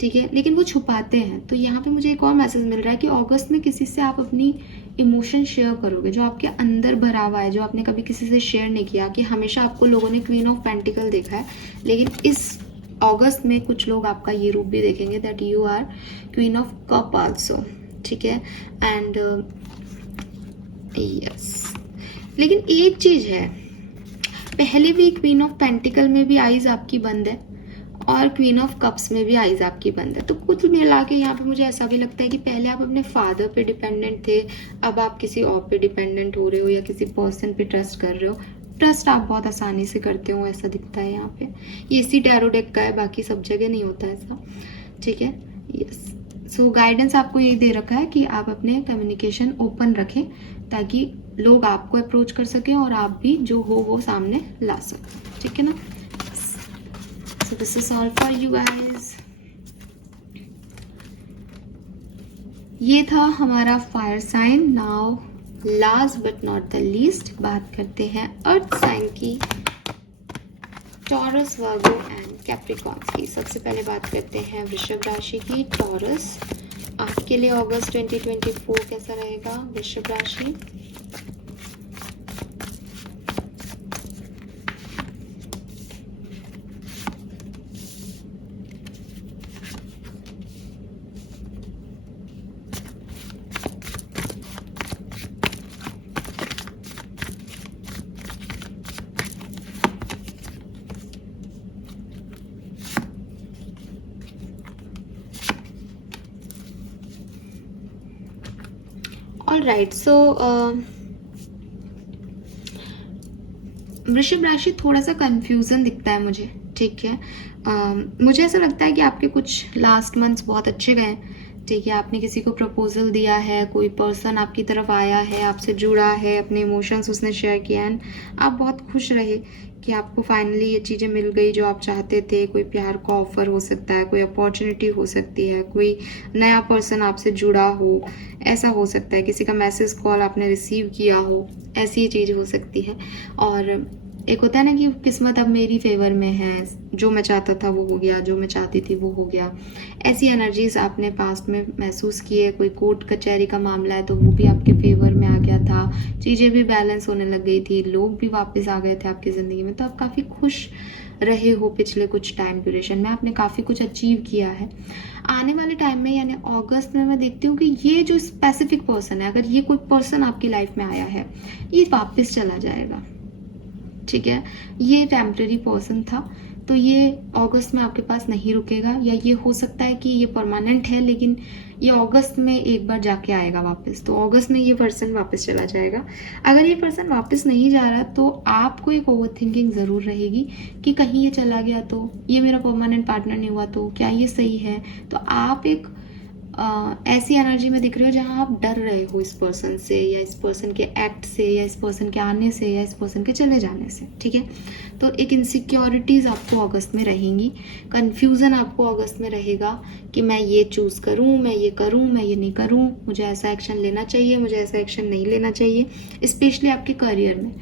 ठीक है, लेकिन वो छुपाते हैं। तो यहाँ पे मुझे एक और मैसेज मिल रहा है कि अगस्त में किसी से आप अपनी इमोशन शेयर करोगे, जो आपके अंदर भरा हुआ है, जो आपने कभी किसी से शेयर नहीं किया। कि हमेशा आपको लोगों ने क्वीन ऑफ पेंटिकल देखा है, लेकिन इस अगस्त में कुछ लोग आपका ये रूप भी देखेंगे that you are queen of cup also, ठीक है। एंड यस, लेकिन एक चीज है, पहले भी क्वीन ऑफ पेंटिकल में भी आईज आपकी बंद है और क्वीन ऑफ कप्स में भी आईज आपकी बंद है। तो कुछ मिला के यहाँ पे मुझे ऐसा भी लगता है कि पहले आप अपने फादर पे डिपेंडेंट थे, अब आप किसी और पे डिपेंडेंट हो रहे हो या किसी पर्सन पे ट्रस्ट कर रहे हो। ट्रस्ट आप बहुत आसानी से करते हो, ऐसा दिखता है यहाँ पे। ये इसी टैरो डेक का है, बाकी सब जगह नहीं होता ऐसा, ठीक है। यस, सो गाइडेंस आपको यही दे रखा है कि आप अपने कम्युनिकेशन ओपन रखें ताकि लोग आपको अप्रोच कर सकें और आप भी जो हो वो सामने ला सकें, ठीक है ना। So this is all for you guys. ये था हमारा fire sign. Now last but not the least बात करते हैं अर्थ साइन की, टॉरस, वर्गो एंड कैप्रिकॉर्न की। सबसे पहले बात करते हैं वृषभ राशि की। टॉरस, आपके लिए अगस्त 2024 कैसा रहेगा वृषभ राशि? ऑल राइट, सो वृषभ राशि थोड़ा सा कंफ्यूजन दिखता है मुझे, ठीक है। मुझे ऐसा लगता है कि आपके कुछ लास्ट मंथ्स बहुत अच्छे गए, ठीक है। आपने किसी को प्रपोजल दिया है, कोई पर्सन आपकी तरफ आया है, आपसे जुड़ा है, अपने इमोशंस उसने शेयर किया एंड आप बहुत खुश रहे कि आपको फाइनली ये चीज़ें मिल गई जो आप चाहते थे। कोई प्यार का ऑफर हो सकता है, कोई अपॉर्चुनिटी हो सकती है, कोई नया पर्सन आपसे जुड़ा हो, ऐसा हो सकता है। किसी का मैसेज कॉल आपने रिसीव किया हो, ऐसी चीज़ हो सकती है। और एक होता है ना कि किस्मत अब मेरी फेवर में है, जो मैं चाहता था वो हो गया, जो मैं चाहती थी वो हो गया। ऐसी एनर्जीज आपने पास्ट में महसूस की है। कोई कोर्ट कचहरी का मामला है तो वो भी आपके फेवर में आ गया था, चीज़ें भी बैलेंस होने लग गई थी, लोग भी वापस आ गए थे आपकी ज़िंदगी में। तो आप काफ़ी खुश रहे हो पिछले कुछ टाइम ड्यूरेशन में, आपने काफ़ी कुछ अचीव किया है। आने वाले टाइम में यानी अगस्त में मैं देखती हूँ कि ये जो स्पेसिफिक पर्सन है, अगर ये कोई पर्सन आपकी लाइफ में आया है, ये वापस चला जाएगा, ठीक है। ये टेम्परेरी पर्सन था, तो ये अगस्त में आपके पास नहीं रुकेगा, या ये हो सकता है कि ये परमानेंट है लेकिन ये अगस्त में एक बार जाके आएगा वापस। तो अगस्त में ये पर्सन वापस चला जाएगा। अगर ये पर्सन वापस नहीं जा रहा तो आपको एक ओवर थिंकिंग ज़रूर रहेगी कि कहीं ये चला गया तो, ये मेरा परमानेंट पार्टनर नहीं हुआ तो, क्या ये सही है। तो आप एक ऐसी एनर्जी में दिख रहे हो जहाँ आप डर रहे हो इस पर्सन से, या इस पर्सन के एक्ट से, या इस पर्सन के आने से, या इस पर्सन के चले जाने से, ठीक है। तो एक इनसिक्योरिटीज़ आपको अगस्त में रहेंगी, कन्फ्यूज़न आपको अगस्त में रहेगा कि मैं ये चूज़ करूँ, मैं ये करूँ, मैं ये नहीं करूँ, मुझे ऐसा एक्शन लेना चाहिए, मुझे ऐसा एक्शन नहीं लेना चाहिए। स्पेशली आपके करियर में,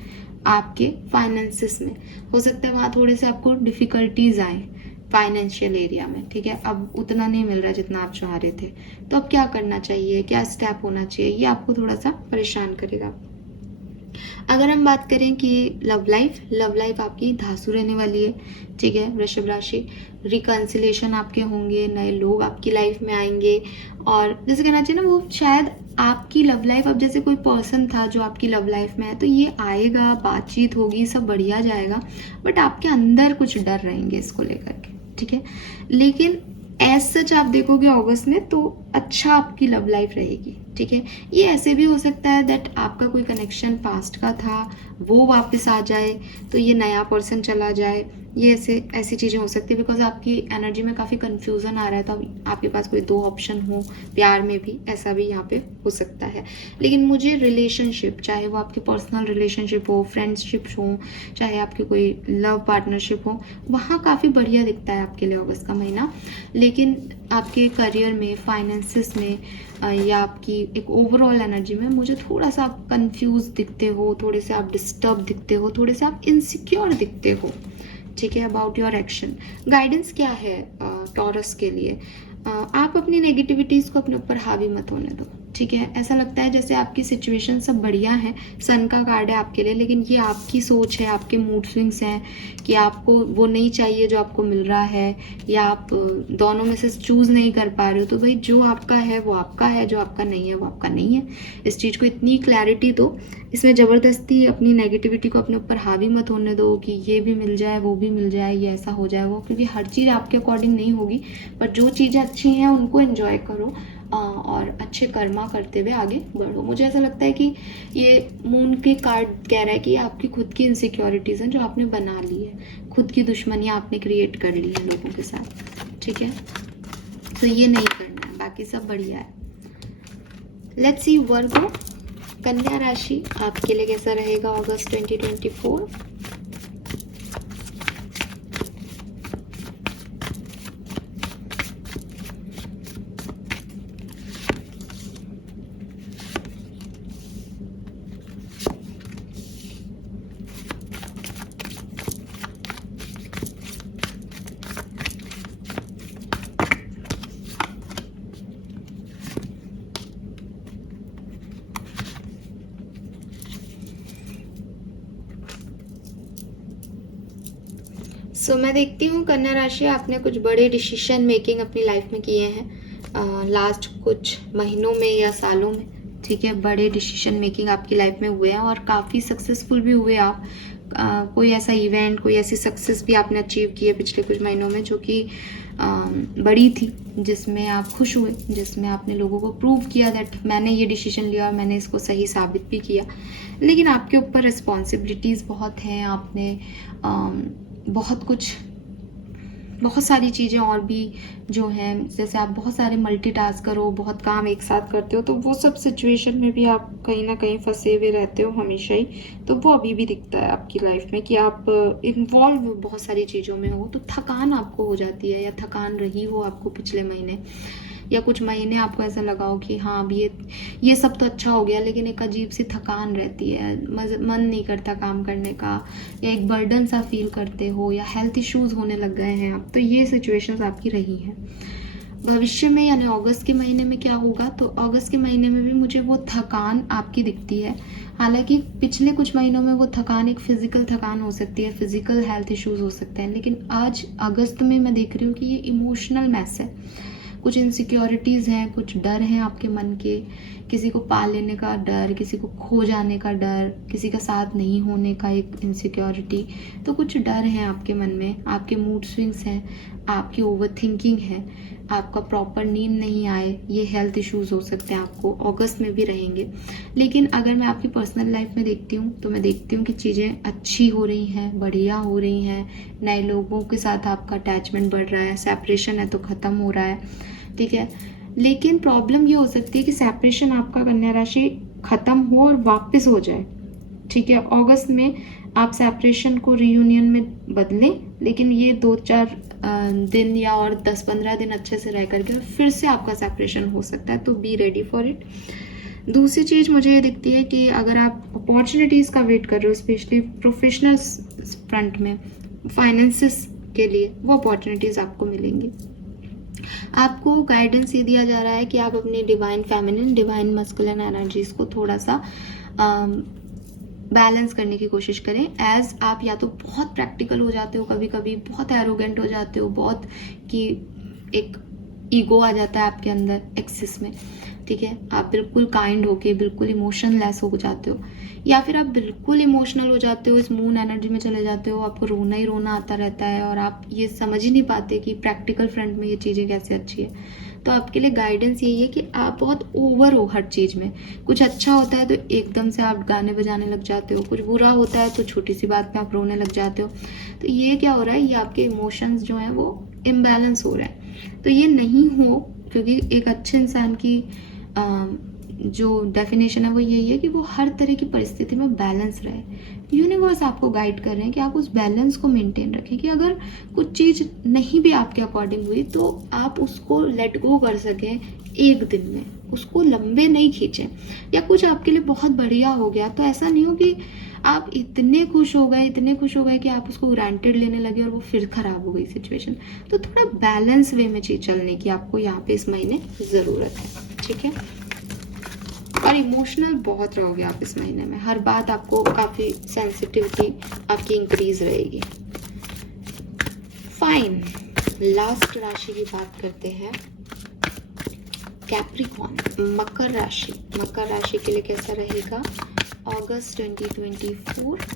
आपके फाइनेंसिस में हो सकता है वहाँ थोड़े से आपको डिफ़िकल्टीज आए फाइनेंशियल एरिया में, ठीक है। अब उतना नहीं मिल रहा जितना आप चाह रहे थे, तो अब क्या करना चाहिए, क्या स्टेप होना चाहिए, ये आपको थोड़ा सा परेशान करेगा। अगर हम बात करें कि लव लाइफ आपकी धांसू रहने वाली है, ठीक है। वृषभ राशि, रिकन्सिलेशन आपके होंगे, नए लोग आपकी लाइफ में आएंगे, और जैसे कहना चाहिए ना, वो शायद आपकी लव लाइफ, अब जैसे कोई पर्सन था जो आपकी लव लाइफ में है, तो ये आएगा, बातचीत होगी, सब बढ़िया जाएगा, बट आपके अंदर कुछ डर रहेंगे इसको लेकर के, ठीक है। लेकिन एज सच आप देखोगे अगस्त में तो अच्छा आपकी लव लाइफ रहेगी, ठीक है। ये ऐसे भी हो सकता है दैट आपका कोई कनेक्शन पास्ट का था वो वापस आ जाए, तो ये नया पर्सन चला जाए, ये ऐसी चीज़ें हो सकती है। बिकॉज आपकी एनर्जी में काफ़ी कन्फ्यूज़न आ रहा है, तो आपके पास कोई दो ऑप्शन हो, प्यार में भी ऐसा भी यहाँ पे हो सकता है। लेकिन मुझे रिलेशनशिप, चाहे वो आपकी पर्सनल रिलेशनशिप हो, फ्रेंडशिप हो, चाहे आपकी कोई लव पार्टनरशिप हो, वहाँ काफ़ी बढ़िया दिखता है आपके लिए अगस्त का महीना। लेकिन आपके करियर में, फाइनेंसिस में, या आपकी एक ओवरऑल एनर्जी में मुझे थोड़ा सा आप कंफ्यूज दिखते हो, थोड़े से आप डिस्टर्ब दिखते हो, थोड़े से आप इनसिक्योर दिखते हो, ठीक है, अबाउट योर एक्शन। गाइडेंस क्या है टॉरस के लिए? आप अपनी नेगेटिविटीज़ को अपने ऊपर हावी मत होने दो, ठीक है। ऐसा लगता है जैसे आपकी सिचुएशन सब बढ़िया है, सन का कार्ड है आपके लिए, लेकिन ये आपकी सोच है, आपके मूड स्विंग्स हैं कि आपको वो नहीं चाहिए जो आपको मिल रहा है, या आप दोनों में से चूज़ नहीं कर पा रहे हो। तो भाई जो आपका है वो आपका है, जो आपका नहीं है वो आपका नहीं है। इस चीज़ को इतनी क्लैरिटी दो, इसमें ज़बरदस्ती अपनी नेगेटिविटी को अपने ऊपर हावी मत होने दो कि ये भी मिल जाए, वो भी मिल जाए, ये ऐसा हो जाए वो, क्योंकि हर चीज़ आपके अकॉर्डिंग नहीं होगी। पर जो चीज़ें अच्छी हैं उनको एंजॉय करो, और अच्छे कर्मा करते हुए आगे बढ़ो। मुझे ऐसा लगता है कि ये मून के कार्ड कह रहा है कि आपकी खुद की इनसिक्योरिटीज़ हैं जो आपने बना ली है, खुद की दुश्मनियाँ आपने क्रिएट कर ली है लोगों के साथ, ठीक है। तो ये नहीं करना है, बाकी सब बढ़िया है। लेट्स सी वर्गो, कन्या राशि आपके लिए कैसा रहेगा अगस्त 2024? मैं देखती हूँ कन्या राशि, आपने कुछ बड़े डिसीजन मेकिंग अपनी लाइफ में किए हैं लास्ट कुछ महीनों में या सालों में, ठीक है। बड़े डिसीजन मेकिंग आपकी लाइफ में हुए हैं और काफ़ी सक्सेसफुल भी हुए आप। कोई ऐसा इवेंट, कोई ऐसी सक्सेस भी आपने अचीव की है पिछले कुछ महीनों में जो कि बड़ी थी, जिसमें आप खुश हुए, जिसमें आपने लोगों को प्रूव किया दैट मैंने ये डिसीजन लिया और मैंने इसको सही साबित भी किया। लेकिन आपके ऊपर रिस्पॉन्सिबिलिटीज़ बहुत हैं, आपने बहुत सारी चीज़ें और भी जो हैं, जैसे आप बहुत सारे मल्टीटास्क करो, बहुत काम एक साथ करते हो, तो वो सब सिचुएशन में भी आप कहीं ना कहीं फंसे हुए रहते हो हमेशा ही। तो वो अभी भी दिखता है आपकी लाइफ में कि आप इन्वॉल्व बहुत सारी चीज़ों में हो, तो थकान आपको हो जाती है या थकान रही हो आपको पिछले महीने। या कुछ महीने आपको ऐसा लगा हो कि हाँ अब ये सब तो अच्छा हो गया, लेकिन एक अजीब सी थकान रहती है, मन नहीं करता काम करने का, या एक बर्डन सा फील करते हो, या हेल्थ इश्यूज होने लग गए हैं आप, तो ये सिचुएशंस आपकी रही हैं। भविष्य में यानी अगस्त के महीने में क्या होगा, तो अगस्त के महीने में भी मुझे वो थकान आपकी दिखती है। हालांकि पिछले कुछ महीनों में वो थकान एक फिजिकल थकान हो सकती है, फिजिकल हेल्थ इश्यूज हो सकते हैं, लेकिन आज अगस्त में मैं देख रही हूँ कि ये इमोशनल मैस है। कुछ इनसिक्योरिटीज़ हैं, कुछ डर हैं आपके मन के, किसी को पा लेने का डर, किसी को खो जाने का डर, किसी का साथ नहीं होने का एक इनसिक्योरिटी, तो कुछ डर हैं आपके मन में, आपके मूड स्विंग्स हैं, आपकी ओवर थिंकिंग है, आपका प्रॉपर नींद नहीं आए, ये हेल्थ इश्यूज हो सकते हैं, आपको अगस्त में भी रहेंगे। लेकिन अगर मैं आपकी पर्सनल लाइफ में देखती हूँ तो मैं देखती हूँ कि चीज़ें अच्छी हो रही हैं, बढ़िया हो रही हैं, नए लोगों के साथ आपका अटैचमेंट बढ़ रहा है, सेपरेशन है तो ख़त्म हो रहा है, ठीक है। लेकिन प्रॉब्लम ये हो सकती है कि सेपरेशन आपका कन्या राशि ख़त्म हो और वापस हो जाए, ठीक है। अगस्त में आप सेपरेशन को रियूनियन में बदलें, लेकिन ये 2-4 दिन या और 10-15 दिन अच्छे से रह करके फिर से आपका सेपरेशन हो सकता है, तो बी रेडी फॉर इट। दूसरी चीज़ मुझे ये दिखती है कि अगर आप अपॉर्चुनिटीज़ का वेट कर रहे हो, स्पेशली प्रोफेशनल फ्रंट में, फाइनेंसिस के लिए, वो अपॉर्चुनिटीज़ आपको मिलेंगी। आपको गाइडेंस ये दिया जा रहा है कि आप अपनी divine feminine, divine masculine energies को थोड़ा सा बैलेंस करने की कोशिश करें। एज आप या तो बहुत प्रैक्टिकल हो जाते हो, कभी कभी बहुत एरोगेंट हो जाते हो, बहुत कि एक ईगो आ जाता है आपके अंदर एक्सेस में, ठीक है। आप बिल्कुल काइंड होके बिल्कुल इमोशनलेस हो जाते हो, या फिर आप बिल्कुल इमोशनल हो जाते हो, इस मून एनर्जी में चले जाते हो, आपको रोना ही रोना आता रहता है और आप ये समझ ही नहीं पाते कि प्रैक्टिकल फ्रंट में ये चीज़ें कैसे अच्छी है। तो आपके लिए गाइडेंस यही है कि आप बहुत ओवर हो हर चीज़ में। कुछ अच्छा होता है तो एकदम से आप गाने बजाने लग जाते हो, कुछ बुरा होता है तो छोटी सी बात पे आप रोने लग जाते हो। तो ये क्या हो रहा है, ये आपके इमोशंस जो हैं वो इम्बैलेंस हो रहे हैं। तो ये नहीं हो, क्योंकि एक अच्छे इंसान की जो डेफिनेशन है वो यही है कि वो हर तरह की परिस्थिति में बैलेंस रहे। यूनिवर्स आपको गाइड कर रहे हैं कि आप उस बैलेंस को मेंटेन रखें, कि अगर कुछ चीज़ नहीं भी आपके अकॉर्डिंग हुई तो आप उसको लेट गो कर सकें एक दिन में, उसको लंबे नहीं खींचें। या कुछ आपके लिए बहुत बढ़िया हो गया तो ऐसा नहीं हो कि आप इतने खुश हो गए कि आप उसको ग्रांटेड लेने लगे और वो फिर खराब हो गई सिचुएशन। तो थोड़ा बैलेंस वे में चीज चलने की आपको यहाँ पे इस महीने ज़रूरत है, ठीक है। और इमोशनल बहुत रहोगे आप इस महीने में, हर बात आपको काफ़ी सेंसिटिविटी आपकी इंक्रीज रहेगी। फाइन, लास्ट राशि की बात करते हैं, कैप्रिकॉन, मकर राशि। मकर राशि के लिए कैसा रहेगा अगस्त 2024?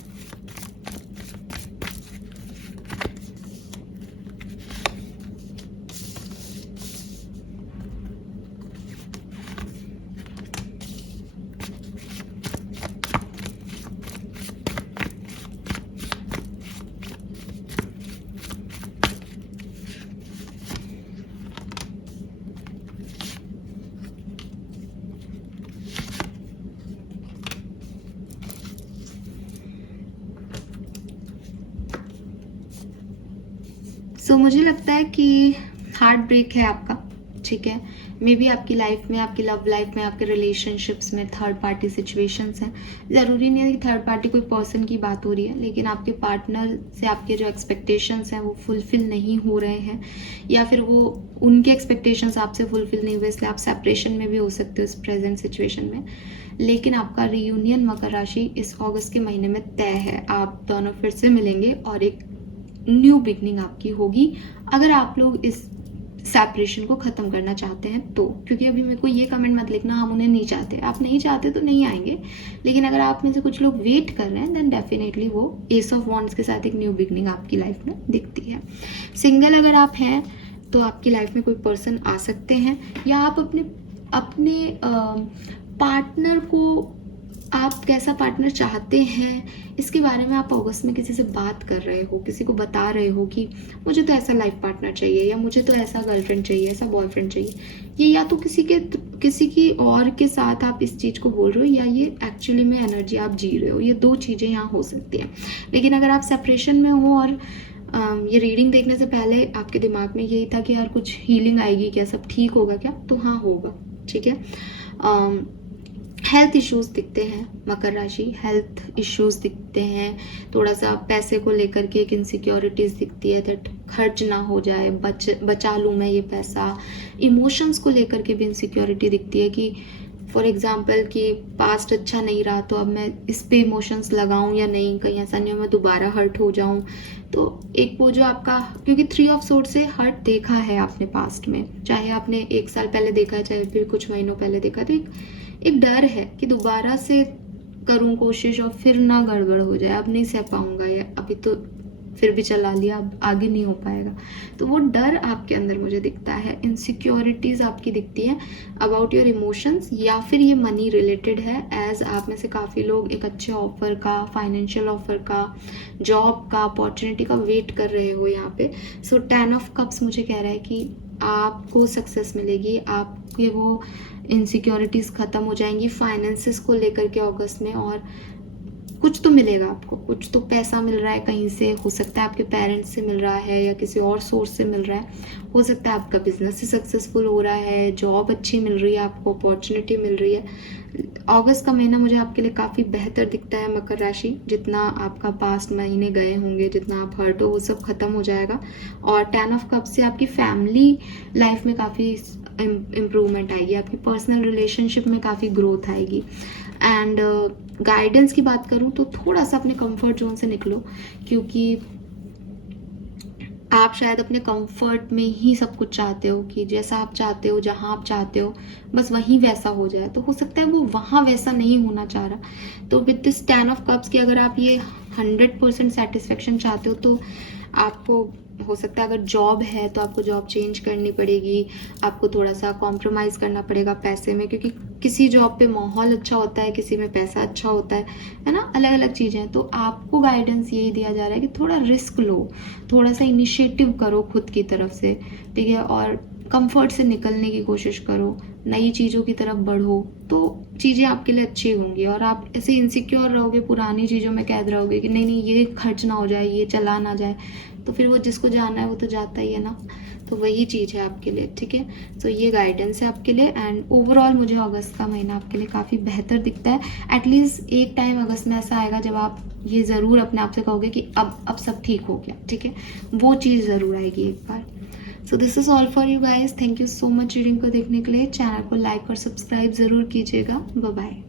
सो मुझे लगता है कि हार्ट ब्रेक है आपका, ठीक है। मे बी आपकी लाइफ में, आपकी लव लाइफ में, आपके रिलेशनशिप्स में थर्ड पार्टी सिचुएशंस हैं। ज़रूरी नहीं है कि थर्ड पार्टी कोई पर्सन की बात हो रही है, लेकिन आपके पार्टनर से आपके जो एक्सपेक्टेशंस हैं वो फुलफिल नहीं हो रहे हैं, या फिर वो उनके एक्सपेक्टेशंस आपसे फुलफिल नहीं हुए, इसलिए आप सेपरेशन में भी हो सकते हो इस प्रेजेंट सिचुएशन में। लेकिन आपका रियूनियन मकर राशि इस अगस्त के महीने में तय है, आप दोनों फिर से मिलेंगे और एक न्यू बिगनिंग आपकी होगी, अगर आप लोग इस सेपरेशन को ख़त्म करना चाहते हैं तो। क्योंकि अभी मेरे को ये कमेंट मत लिखना हम उन्हें नहीं चाहते, आप नहीं चाहते तो नहीं आएंगे। लेकिन अगर आप में से कुछ लोग वेट कर रहे हैं देन डेफिनेटली वो एस ऑफ वॉन्ड्स के साथ एक न्यू बिगनिंग आपकी लाइफ में दिखती है। सिंगल अगर आप हैं तो आपकी लाइफ में कोई पर्सन आ सकते हैं, या आप अपने पार्टनर को, आप कैसा पार्टनर चाहते हैं इसके बारे में आप अगस्त में किसी से बात कर रहे हो, किसी को बता रहे हो कि मुझे तो ऐसा लाइफ पार्टनर चाहिए, या मुझे तो ऐसा गर्लफ्रेंड चाहिए, ऐसा बॉयफ्रेंड चाहिए। ये या तो किसी की और के साथ आप इस चीज़ को बोल रहे हो, या ये एक्चुअली में एनर्जी आप जी रहे हो। ये दो चीज़ें यहाँ हो सकती हैं। लेकिन अगर आप सेपरेशन में हो और ये रीडिंग देखने से पहले आपके दिमाग में यही था कि यार कुछ हीलिंग आएगी क्या, सब ठीक होगा क्या, तो हाँ होगा, ठीक है। हेल्थ इश्यूज दिखते हैं मकर राशि, हेल्थ इश्यूज दिखते हैं, थोड़ा सा पैसे को लेकर के एक इनसिक्योरिटीज दिखती है, दैट खर्च ना हो जाए, बचा लूँ मैं ये पैसा। इमोशंस को लेकर के भी इनसिक्योरिटी दिखती है कि फॉर एग्जाम्पल कि पास्ट अच्छा नहीं रहा तो अब मैं इस पे इमोशंस लगाऊं या नहीं, कहीं ऐसा नहीं हो मैं दोबारा हर्ट हो जाऊं। तो एक वो जो आपका, क्योंकि 3 ऑफ सोर्ड से हर्ट देखा है आपने पास्ट में, चाहे आपने 1 साल पहले देखा है चाहे फिर कुछ महीनों पहले देखा, तो एक डर है कि दोबारा से करूं कोशिश और फिर ना गड़बड़ हो जाए, अब नहीं सह पाऊंगा, या अभी तो फिर भी चला लिया अब आगे नहीं हो पाएगा। तो वो डर आपके अंदर मुझे दिखता है, इनसिक्योरिटीज आपकी दिखती है अबाउट योर इमोशंस, या फिर ये मनी रिलेटेड है, एज आप में से काफ़ी लोग एक अच्छे ऑफर का, फाइनेंशियल ऑफर का, जॉब का, अपॉर्चुनिटी का वेट कर रहे हो यहाँ पे। सो 10 ऑफ कप्स मुझे कह रहा है कि आपको सक्सेस मिलेगी, आपके वो इनसिक्योरिटीज़ ख़त्म हो जाएंगी फाइनेंसेस को लेकर के अगस्त में, और कुछ तो मिलेगा आपको, कुछ तो पैसा मिल रहा है कहीं से, हो सकता है आपके पेरेंट्स से मिल रहा है या किसी और सोर्स से मिल रहा है, हो सकता है आपका बिजनेस से सक्सेसफुल हो रहा है, जॉब अच्छी मिल रही है आपको, अपॉर्चुनिटी मिल रही है। अगस्त का महीना मुझे आपके लिए काफ़ी बेहतर दिखता है मकर राशि, जितना आपका पास्ट महीने गए होंगे, जितना आप हर्ट हो वो सब खत्म हो जाएगा। और 10 ऑफ कप से आपकी फैमिली लाइफ में काफ़ी इम्प्रूवमेंट आएगी, आपकी पर्सनल रिलेशनशिप में काफ़ी ग्रोथ आएगी। एंड गाइडेंस की बात करूं तो थोड़ा सा अपने कंफर्ट जोन से निकलो, क्योंकि आप शायद अपने कंफर्ट में ही सब कुछ चाहते हो कि जैसा आप चाहते हो, जहां आप चाहते हो बस वहीं वैसा हो जाए, तो हो सकता है वो वहां वैसा नहीं होना चाह रहा। तो विद दिस 10 ऑफ कप्स की अगर आप ये 100% सेटिस्फेक्शन चाहते हो तो आपको हो सकता है, अगर जॉब है तो आपको जॉब चेंज करनी पड़ेगी, आपको थोड़ा सा कॉम्प्रोमाइज़ करना पड़ेगा पैसे में, क्योंकि किसी जॉब पे माहौल अच्छा होता है, किसी में पैसा अच्छा होता है ना, अलग अलग चीज़ें हैं। तो आपको गाइडेंस यही दिया जा रहा है कि थोड़ा रिस्क लो, थोड़ा सा इनिशिएटिव करो खुद की तरफ से, ठीक है, और कंफर्ट से निकलने की कोशिश करो, नई चीज़ों की तरफ बढ़ो, तो चीज़ें आपके लिए अच्छी होंगी। और आप ऐसे इनसिक्योर रहोगे, पुरानी चीज़ों में कैद रहोगे कि नहीं नहीं ये खर्च ना हो जाए, ये चला ना जाए, तो फिर वो जिसको जाना है वो तो जाता ही है ना। तो वही चीज़ है आपके लिए, ठीक है। तो ये गाइडेंस है आपके लिए, एंड ओवरऑल मुझे अगस्त का महीना आपके लिए काफ़ी बेहतर दिखता है। एटलीस्ट एक टाइम अगस्त में ऐसा आएगा जब आप ये ज़रूर अपने आप से कहोगे कि अब सब ठीक हो गया, ठीक है, वो चीज़ ज़रूर आएगी एक बार। So this is all for you guys, thank you so much reading को देखने के लिए। चैनल को लाइक और सब्सक्राइब ज़रूर कीजिएगा। Bye bye.